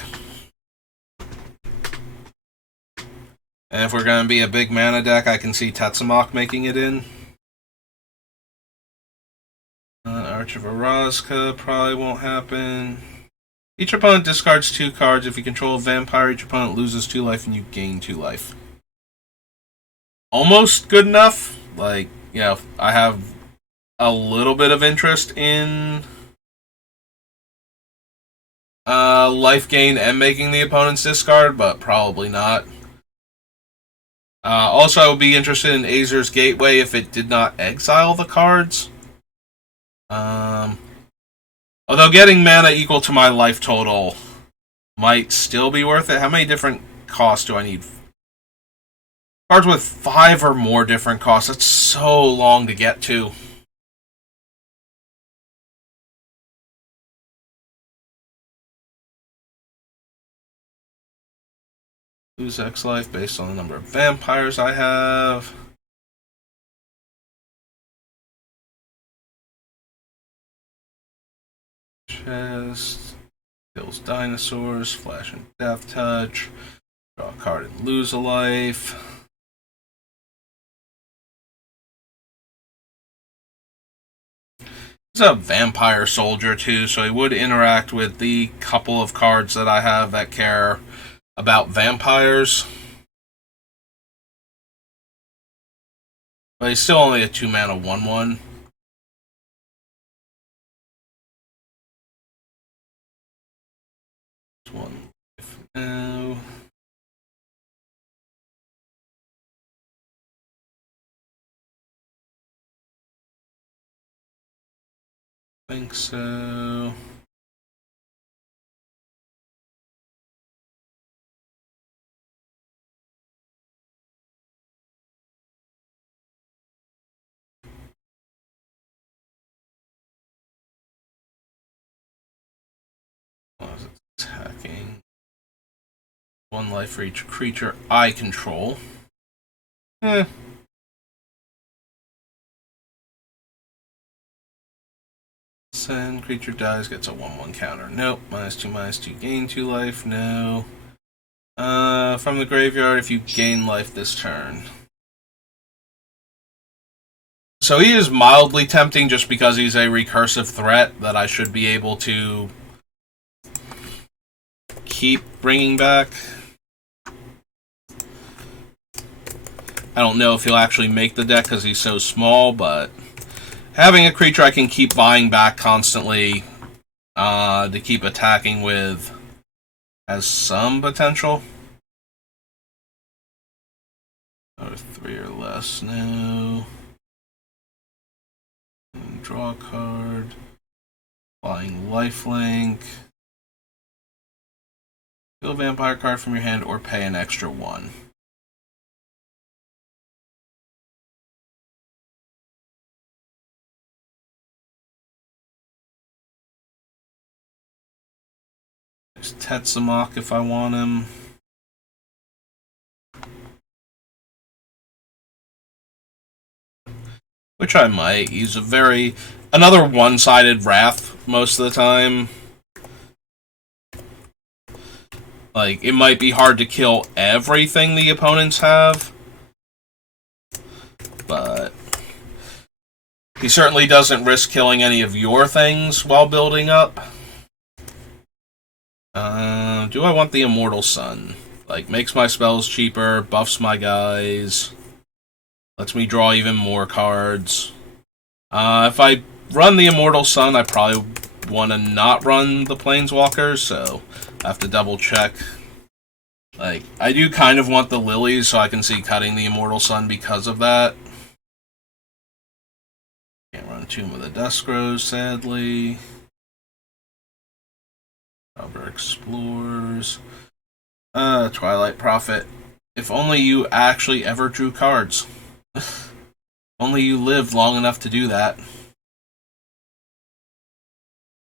And if we're going to be a big mana deck, I can see Tetsamok making it in. Arch of Orazka probably won't happen. Each opponent discards 2 cards. If you control a vampire, each opponent loses 2 life and you gain 2 life. Almost good enough. Like, I have a little bit of interest in life gain and making the opponent's discard, but probably not. Also, I would be interested in Azer's Gateway if it did not exile the cards. Although getting mana equal to my life total might still be worth it. How many different costs do I need? Cards with 5 or more different costs. That's so long to get to. Lose X life based on the number of vampires I have. Chest. Kills dinosaurs. Flash and Death Touch. Draw a card and lose a life. He's a vampire soldier too, so he would interact with the couple of cards that I have that care about vampires. But he's still only a 2-mana 1/1. One life now. I think so. Attacking. 1 life for each creature I control. Send creature dies, gets a 1/1 counter. Nope. -2/-2, gain 2 life. No. From the graveyard, if you gain life this turn. So he is mildly tempting just because he's a recursive threat that I should be able to keep bringing back. I don't know if he'll actually make the deck because he's so small, but having a creature I can keep buying back constantly to keep attacking with has some potential. 3 or less, no. Draw a card. Flying Lifelink. Steal a vampire card from your hand or pay an extra 1. There's Tetsamok if I want him. Which I might. He's another one-sided Wrath most of the time. Like, it might be hard to kill everything the opponents have, but he certainly doesn't risk killing any of your things while building up. Do I want the Immortal Sun? Like, makes my spells cheaper, buffs my guys, lets me draw even more cards. If I run the Immortal Sun, I probably want to not run the Planeswalkers, so I have to double check. Like, I do kind of want the Lilies, so I can see cutting the Immortal Sun because of that. Can't run Tomb of the Duskrows, sadly. Cover Explorers. Twilight Prophet. If only you actually ever drew cards. Only you lived long enough to do that.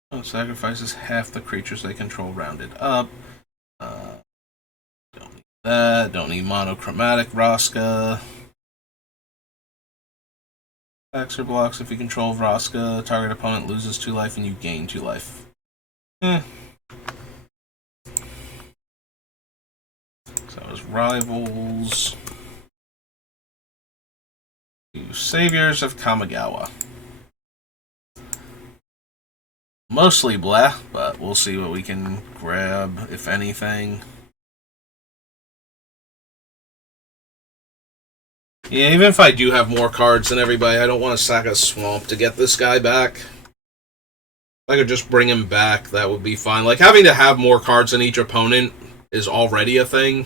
Oh, sacrifices half the creatures they control rounded up. Don't need that. Don't need Monochromatic Vraska. Attacks or blocks if you control Vraska. Target opponent loses 2 life and you gain 2 life. So that was Rivals. Saviors of Kamigawa. Mostly blah, but we'll see what we can grab, if anything. Yeah, even if I do have more cards than everybody, I don't want to sack a Swamp to get this guy back. If I could just bring him back, that would be fine. Like, having to have more cards than each opponent is already a thing.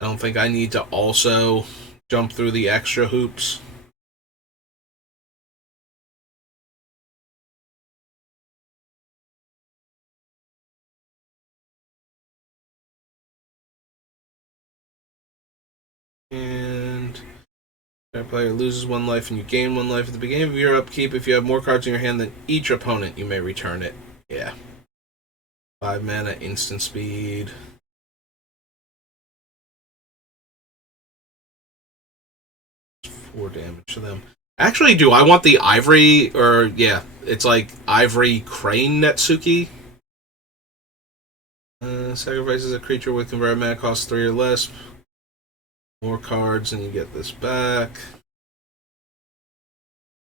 I don't think I need to also jump through the extra hoops. And a player loses 1 life and you gain 1 life at the beginning of your upkeep. If you have more cards in your hand than each opponent, you may return it. Yeah. 5 mana, instant speed. Four damage to them. Actually, do I want the Ivory, or, yeah, it's like Ivory Crane Netsuki? Sacrifices a creature with converted mana cost 3 or less. More cards, and you get this back.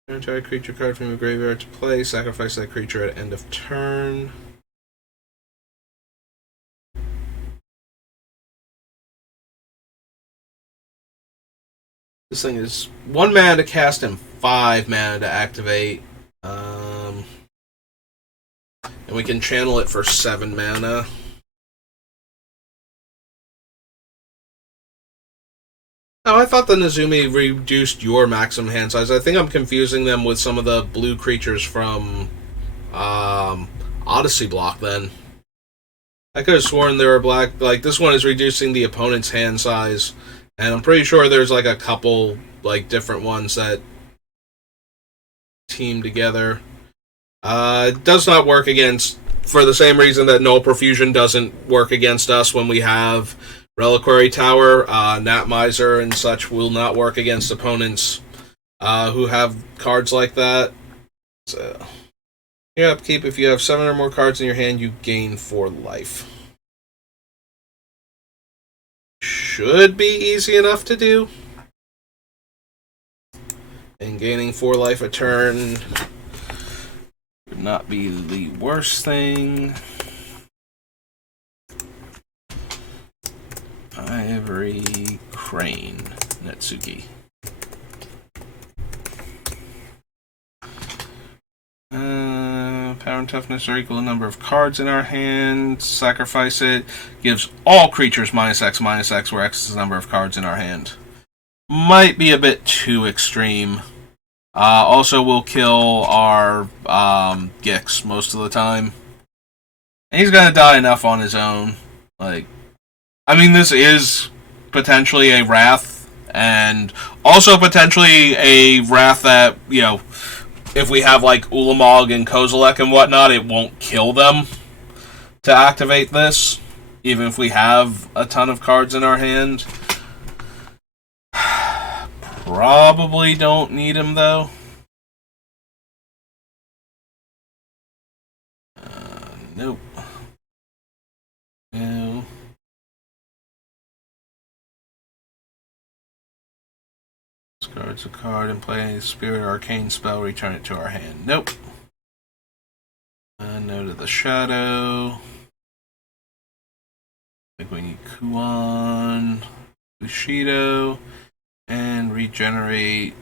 Entire creature card from your graveyard to play. Sacrifice that creature at end of turn. This thing is 1 mana to cast and 5 mana to activate. And we can channel it for 7 mana. Oh, I thought the Nezumi reduced your maximum hand size. I think I'm confusing them with some of the blue creatures from Odyssey block then. I could have sworn they were black. Like, this one is reducing the opponent's hand size. And I'm pretty sure there's like a couple like different ones that team together. It does not work against, for the same reason that Null Profusion doesn't work against us when we have Reliquary Tower. Nat Miser and such will not work against opponents who have cards like that. So, your upkeep, if you have 7 or more cards in your hand, you gain 4 life. Should be easy enough to do. And gaining 4 life a turn would not be the worst thing. Ivory Crane Netsuki. Power and toughness are equal to the number of cards in our hand. Sacrifice it. Gives all creatures -X, where X is the number of cards in our hand. Might be a bit too extreme. Also, will kill our Gix most of the time. And he's gonna die enough on his own. Like, I mean, this is potentially a Wrath, and also potentially a Wrath that, you know, if we have like Ulamog and Kozilek and whatnot, it won't kill them to activate this, even if we have a ton of cards in our hand. Probably don't need him though. Nope. No. Discards a card and play a Spirit Arcane spell, return it to our hand. Nope. No to the Shadow. I think we need Kuon, Bushido, and regenerate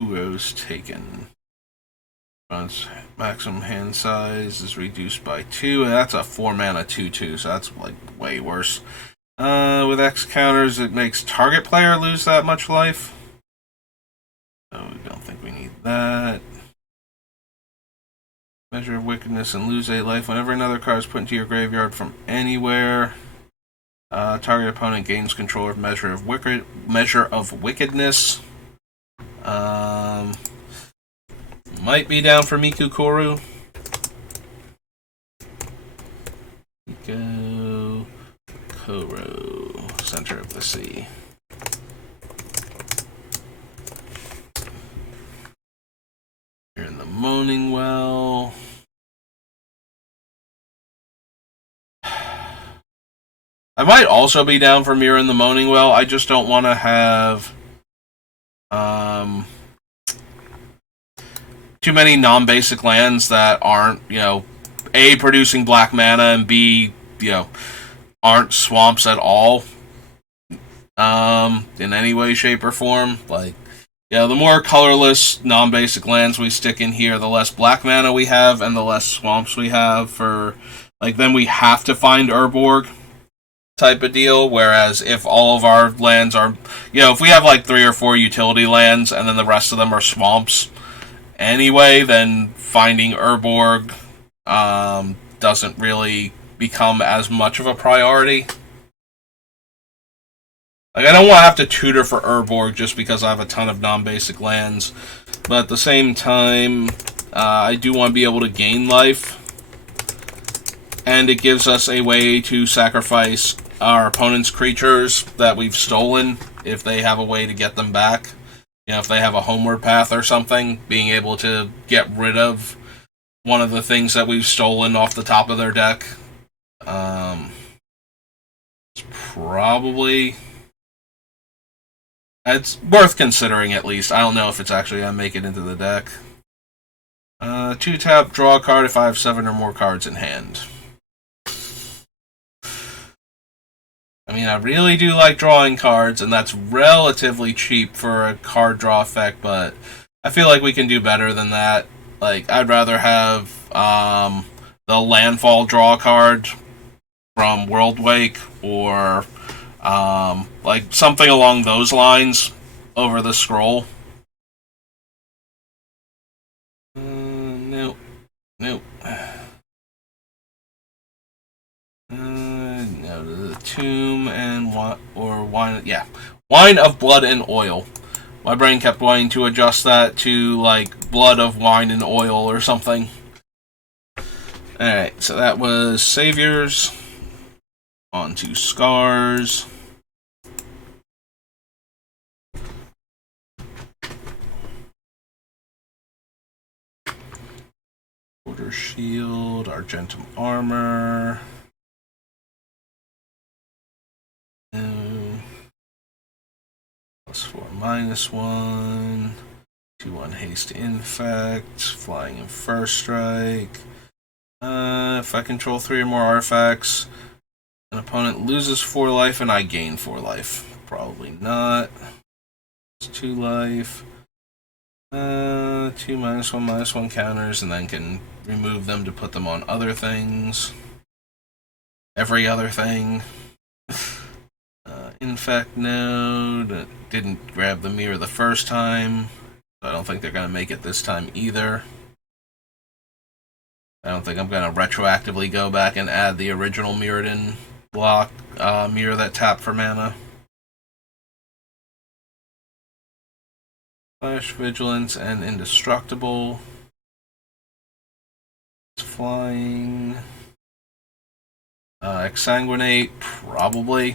Uro's Taken. Maximum hand size is reduced by 2, and that's a 4 mana 2/2, so that's like way worse. With X counters, it makes target player lose that much life. So we don't think we need that. Measure of Wickedness and lose 8 life. Whenever another card is put into your graveyard from anywhere, target opponent gains control of Measure of Wickedness. Might be down for Miku Koru. Miku Koru, Center of the Sea. You're in the Moaning Well. I might also be down for Mirror in the Moaning Well. I just don't want to have too many non-basic lands that aren't, A, producing black mana, and B, aren't swamps at all. In any way, shape, or form. Like, the more colorless, non-basic lands we stick in here, the less black mana we have, and the less swamps we have for, then we have to find Urborg type of deal, whereas if all of our lands are, if we have 3 or 4 utility lands, and then the rest of them are swamps anyway, then finding Urborg doesn't really become as much of a priority. I don't want to have to tutor for Urborg just because I have a ton of non-basic lands, but at the same time, I do want to be able to gain life, and it gives us a way to sacrifice our opponent's creatures that we've stolen if they have a way to get them back. If they have a homeward path or something, being able to get rid of one of the things that we've stolen off the top of their deck. It's worth considering at least. I don't know if it's actually going to make it into the deck. 2-tap, draw a card if I have 7 or more cards in hand. I really do like drawing cards, and that's relatively cheap for a card draw effect, but I feel like we can do better than that. I'd rather have the landfall draw card from Worldwake, or something along those lines over the scroll. Nope. No, the Tomb and Wine. Yeah, Wine of Blood and Oil. My brain kept wanting to adjust that to Blood of Wine and Oil or something. Alright, so that was Saviors. On to Scars. Quarter Shield, Argentum Armor. +4/-1. 2/1 Haste Infect. Flying in First Strike. If I control 3 or more artifacts, an opponent loses 4 life and I gain 4 life. Probably not. It's 2 life. 2 -1/-1 counters, and then can remove them to put them on other things. Every other thing. Infect node. Didn't grab the mirror the first time. So I don't think they're going to make it this time either. I don't think I'm going to retroactively go back and add the original Mirrodin block mirror that tapped for mana. Flash, Vigilance, and Indestructible. Flying. Exsanguinate, probably.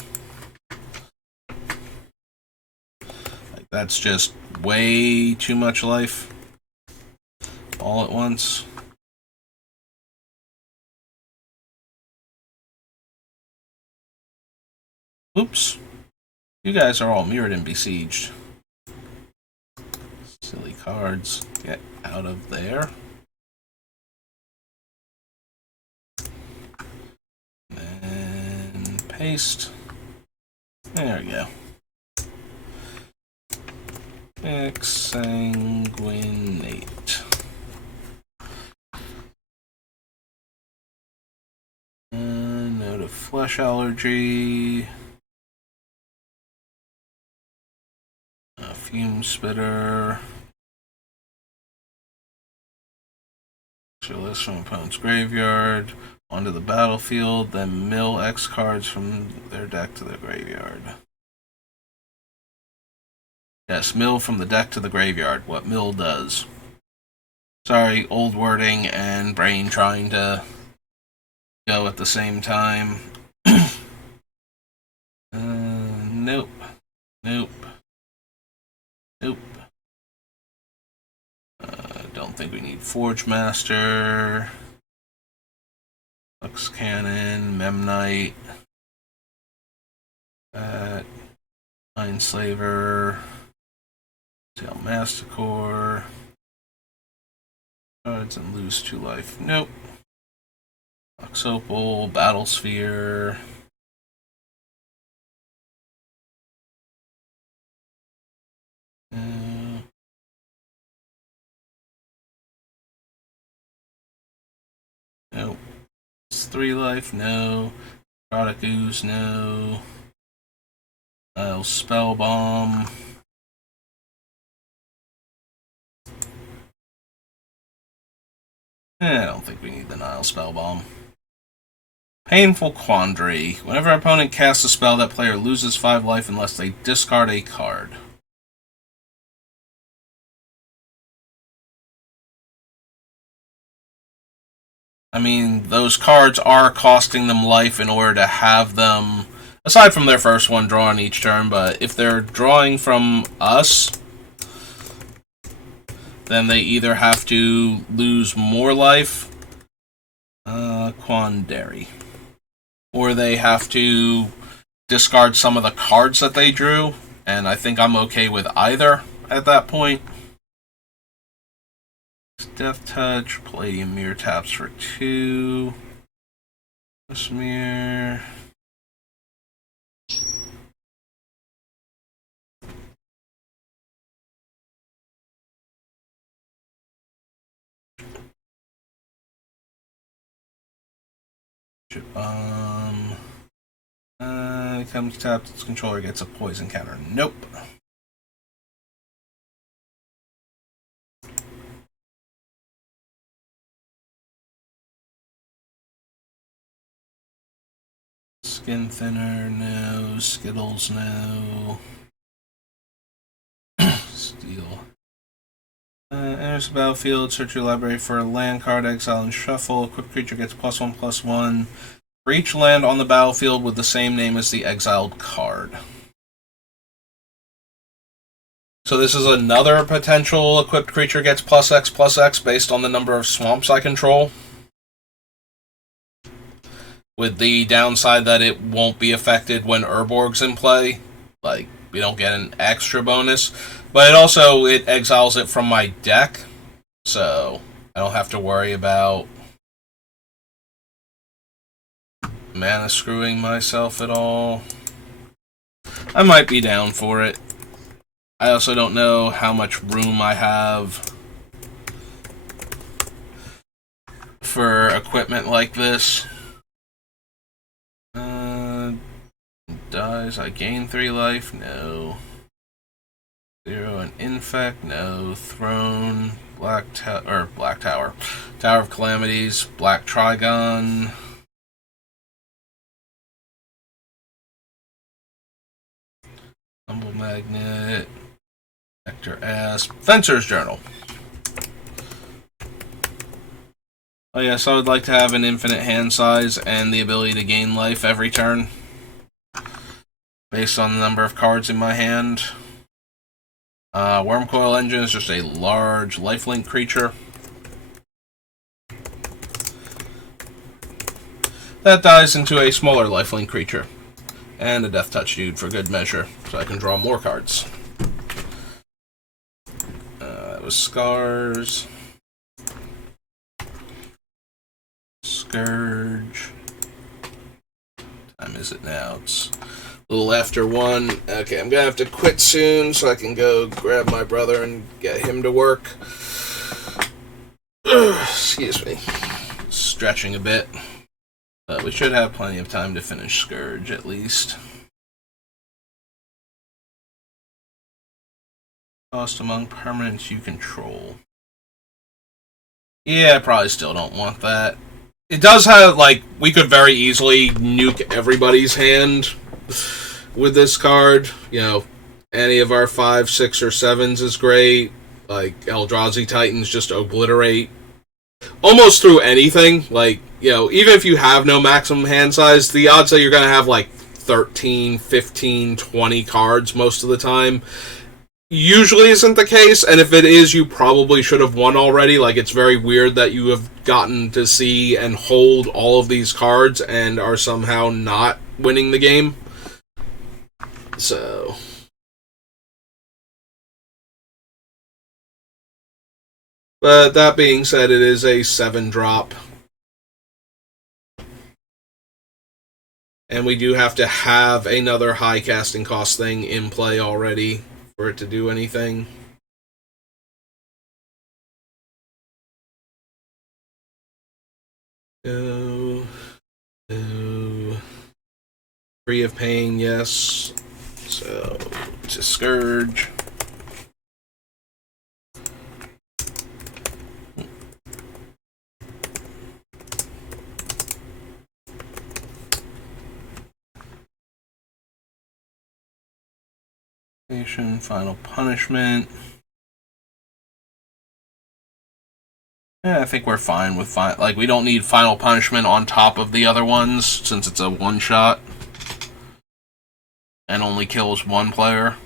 That's just way too much life. All at once. Oops. You guys are all Mirrodin besieged. Silly cards. Get out of there. And paste. There we go. Exsanguinate. Note of flesh allergy. A fume spitter. So list from opponent's graveyard onto the battlefield, then mill X cards from their deck to the graveyard. Yes, mill from the deck to the graveyard. What mill does. Sorry, old wording and brain trying to go at the same time. Nope. Nope. Nope. Don't think we need Forge Master. Lux Cannon, Memnite. Mindslaver. Tail Masticore. Cards and lose 2 life. Nope. Lux Opal, Battle Sphere. Nope. It's 3 life, no. Product Ooze, no. Spell Bomb. I don't think we need the Nile Spell Bomb. Painful Quandary. Whenever an opponent casts a spell, that player loses 5 life unless they discard a card. I mean, those cards are costing them life in order to have them, aside from their first one, drawn each turn, but if they're drawing from us, then they either have to lose more life, Quandary, or they have to discard some of the cards that they drew, and I think I'm okay with either at that point. Death Touch, Palladium Mirror taps for 2. This mirror. Comes tapped, its controller gets a poison counter. Nope. Skin Thinner, no. Skittles, no. Steel. Enters the battlefield, search your library for a land card, exile and shuffle. Equipped creature gets +1/+1 for each land on the battlefield with the same name as the exiled card. So this is another potential equipped creature gets +X/+X based on the number of swamps I control. With the downside that it won't be affected when Urborg's in play. Like, we don't get an extra bonus. But it exiles it from my deck. So, I don't have to worry about mana screwing myself at all. I might be down for it. I also don't know how much room I have for equipment like this. Dies, I gain 3 life, no. 0 and infect, no. Throne, Black Tower, Tower of Calamities, Black Trigon. Humble Magnet, Vector Asp, Fencer's Journal. Oh yes, I would like to have an infinite hand size and the ability to gain life every turn, based on the number of cards in my hand. Wormcoil Engine is just a large lifelink creature that dies into a smaller lifelink creature. And a Death Touch Dude for good measure, so I can draw more cards. with Scars. Scourge. Time is it now? It's a little after 1. Okay, I'm gonna have to quit soon so I can go grab my brother and get him to work. Excuse me. Stretching a bit. But we should have plenty of time to finish Scourge at least. Cost among permanents you control. Yeah, I probably still don't want that. It does have, like, we could very easily nuke everybody's hand with this card. You know, any of our 5, 6, or 7s is great. Like, Eldrazi Titans just obliterate almost through anything. Like, you know, even if you have no maximum hand size, the odds that you're going to have, like, 13, 15, 20 cards most of the time usually isn't the case, and if it is, you probably should have won already. Like, it's very weird that you have gotten to see and hold all of these cards and are somehow not winning the game. So... But that being said, it is a 7-drop. And we do have to have another high casting cost thing in play already for it to do anything. No. Free of pain, yes. So, to Scourge. Final Punishment. Yeah, I think we're fine with like, we don't need Final Punishment on top of the other ones since it's a one-shot and only kills one player.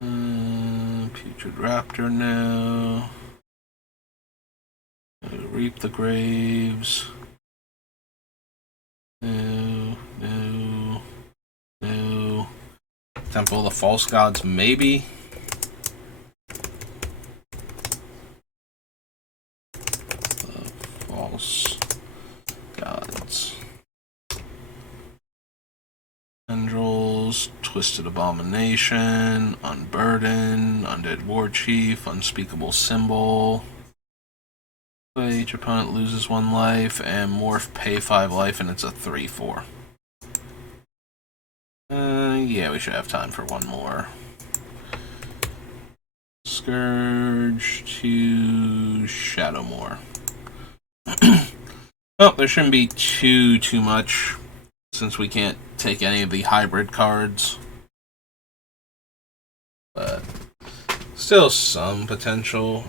Putrid Raptor now. Reap the Graves. No. Temple of the False Gods, maybe. The False Gods. Tendrils, Twisted Abomination, Unburden, Undead Warchief, Unspeakable Symbol. Each opponent loses 1 life, and Morph pay 5 life, and it's a 3/4. Yeah, we should have time for one more. Scourge to Shadowmoor. Oh, there shouldn't be too much, since we can't take any of the hybrid cards. But still some potential.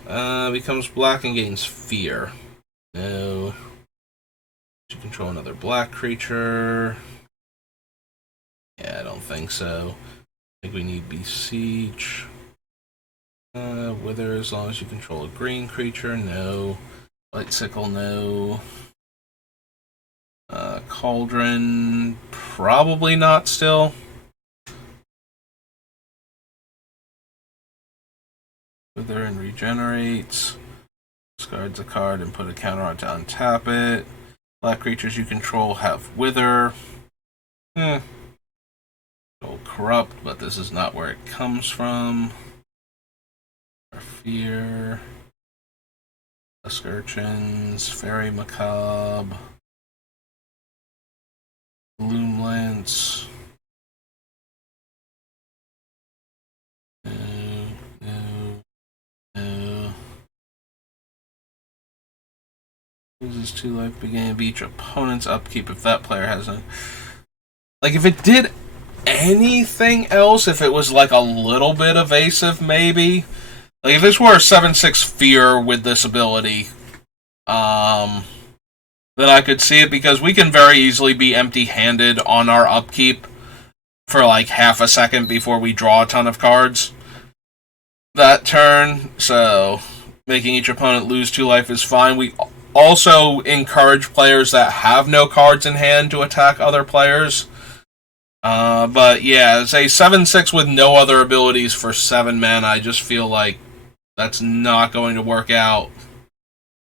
Becomes black and gains fear. No. You control another black creature. Yeah, I don't think so. I think we need Beseech. Wither as long as you control a green creature. No. Light Sickle, no. Cauldron, probably not still. Wither and regenerates. Discards a card and put a counter on to untap it. Black creatures you control have Wither. Corrupt, but this is not where it comes from. Or Fear. Dusk Urchins. Fairy Macabre. Gloom Lance. No. Loses 2 life beginning of each opponent's upkeep if that player hasn't. Like, if it did anything else, if it was like a little bit evasive, maybe. Like, if this were a 7/6 Fear with this ability, then I could see it, because we can very easily be empty-handed on our upkeep for like half a second before we draw a ton of cards that turn, so making each opponent lose 2 life is fine. We also encourage players that have no cards in hand to attack other players. But yeah, it's a 7/6 with no other abilities for 7 mana. I just feel like that's not going to work out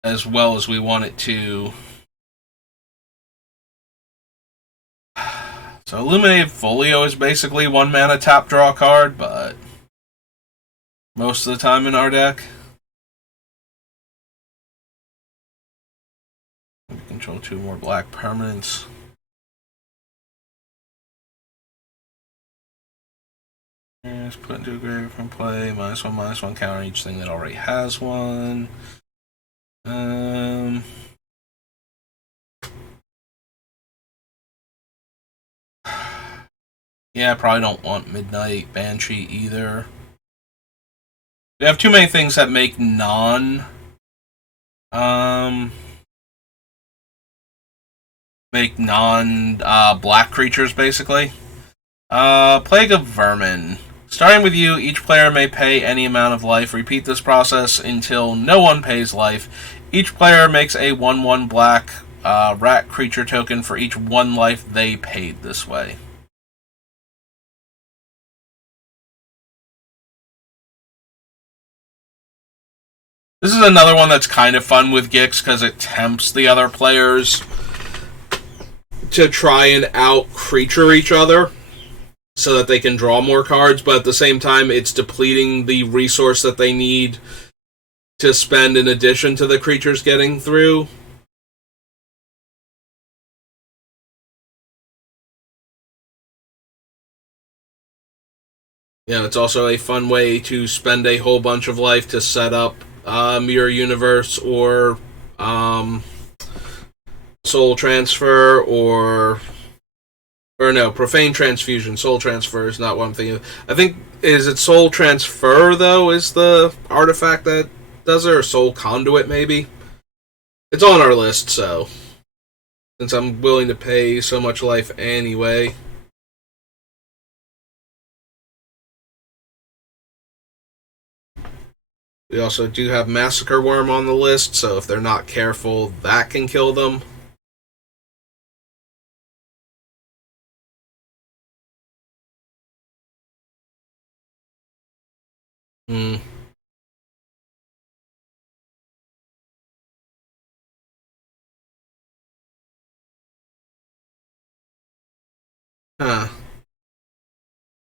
as well as we want it to. So Illuminated Folio is basically 1 mana tap draw card, but most of the time in our deck. We control 2 more black permanents. Just put into a grave from play. -1/-1 counter each thing that already has one. Yeah, I probably don't want Midnight Banshee either. We have too many things that make black creatures, basically. Plague of Vermin. Starting with you, each player may pay any amount of life. Repeat this process until no one pays life. Each player makes a 1/1 black rat creature token for each 1 life they paid this way. This is another one that's kind of fun with Gix because it tempts the other players to try and out-creature each other so that they can draw more cards, but at the same time, it's depleting the resource that they need to spend in addition to the creatures getting through. Yeah, it's also a fun way to spend a whole bunch of life to set up Mirror Universe or Soul Transfer or no, Profane Transfusion. Soul Transfer is not what I'm thinking of. I think, is it Soul Transfer, though, is the artifact that does it, or Soul Conduit, maybe? It's on our list, so since I'm willing to pay so much life anyway. We also do have Massacre Worm on the list, so if they're not careful, that can kill them. Hmm. Huh.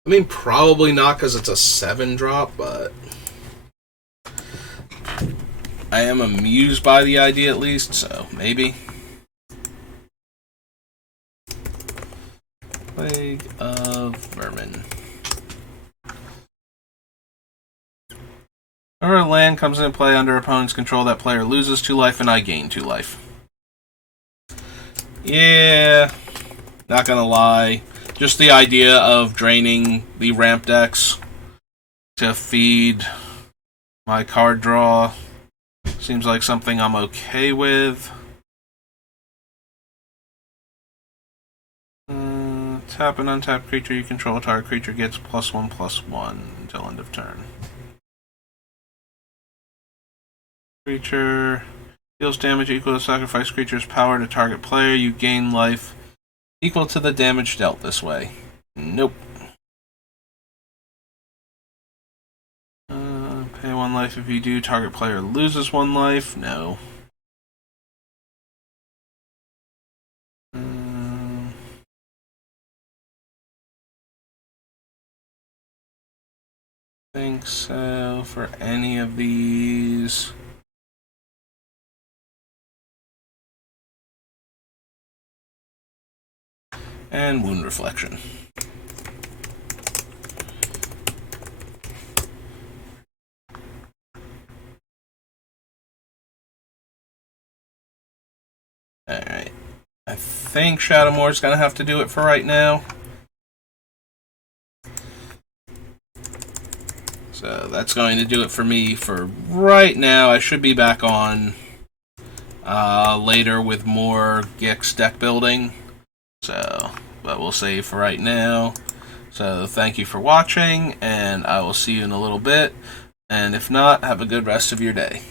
I mean, probably not because it's a 7-drop, but I am amused by the idea at least, so maybe. Plague of Vermin. Whenever a land comes into play under opponent's control, that player loses 2 life and I gain 2 life. Yeah, not gonna lie. Just the idea of draining the ramp decks to feed my card draw seems like something I'm okay with. Tap an untapped creature you control. Target creature gets +1/+1 until end of turn. Creature deals damage equal to sacrifice creature's power to target player. You gain life equal to the damage dealt this way. Nope. Pay 1 life if you do. Target player loses 1 life. No. Think so for any of these. And Wound Reflection. Alright. I think Shadowmoor's gonna have to do it for right now. So that's going to do it for me for right now. I should be back on later with more Gix deck building. So, but we'll save for right now. So thank you for watching, and I will see you in a little bit. And if not, have a good rest of your day.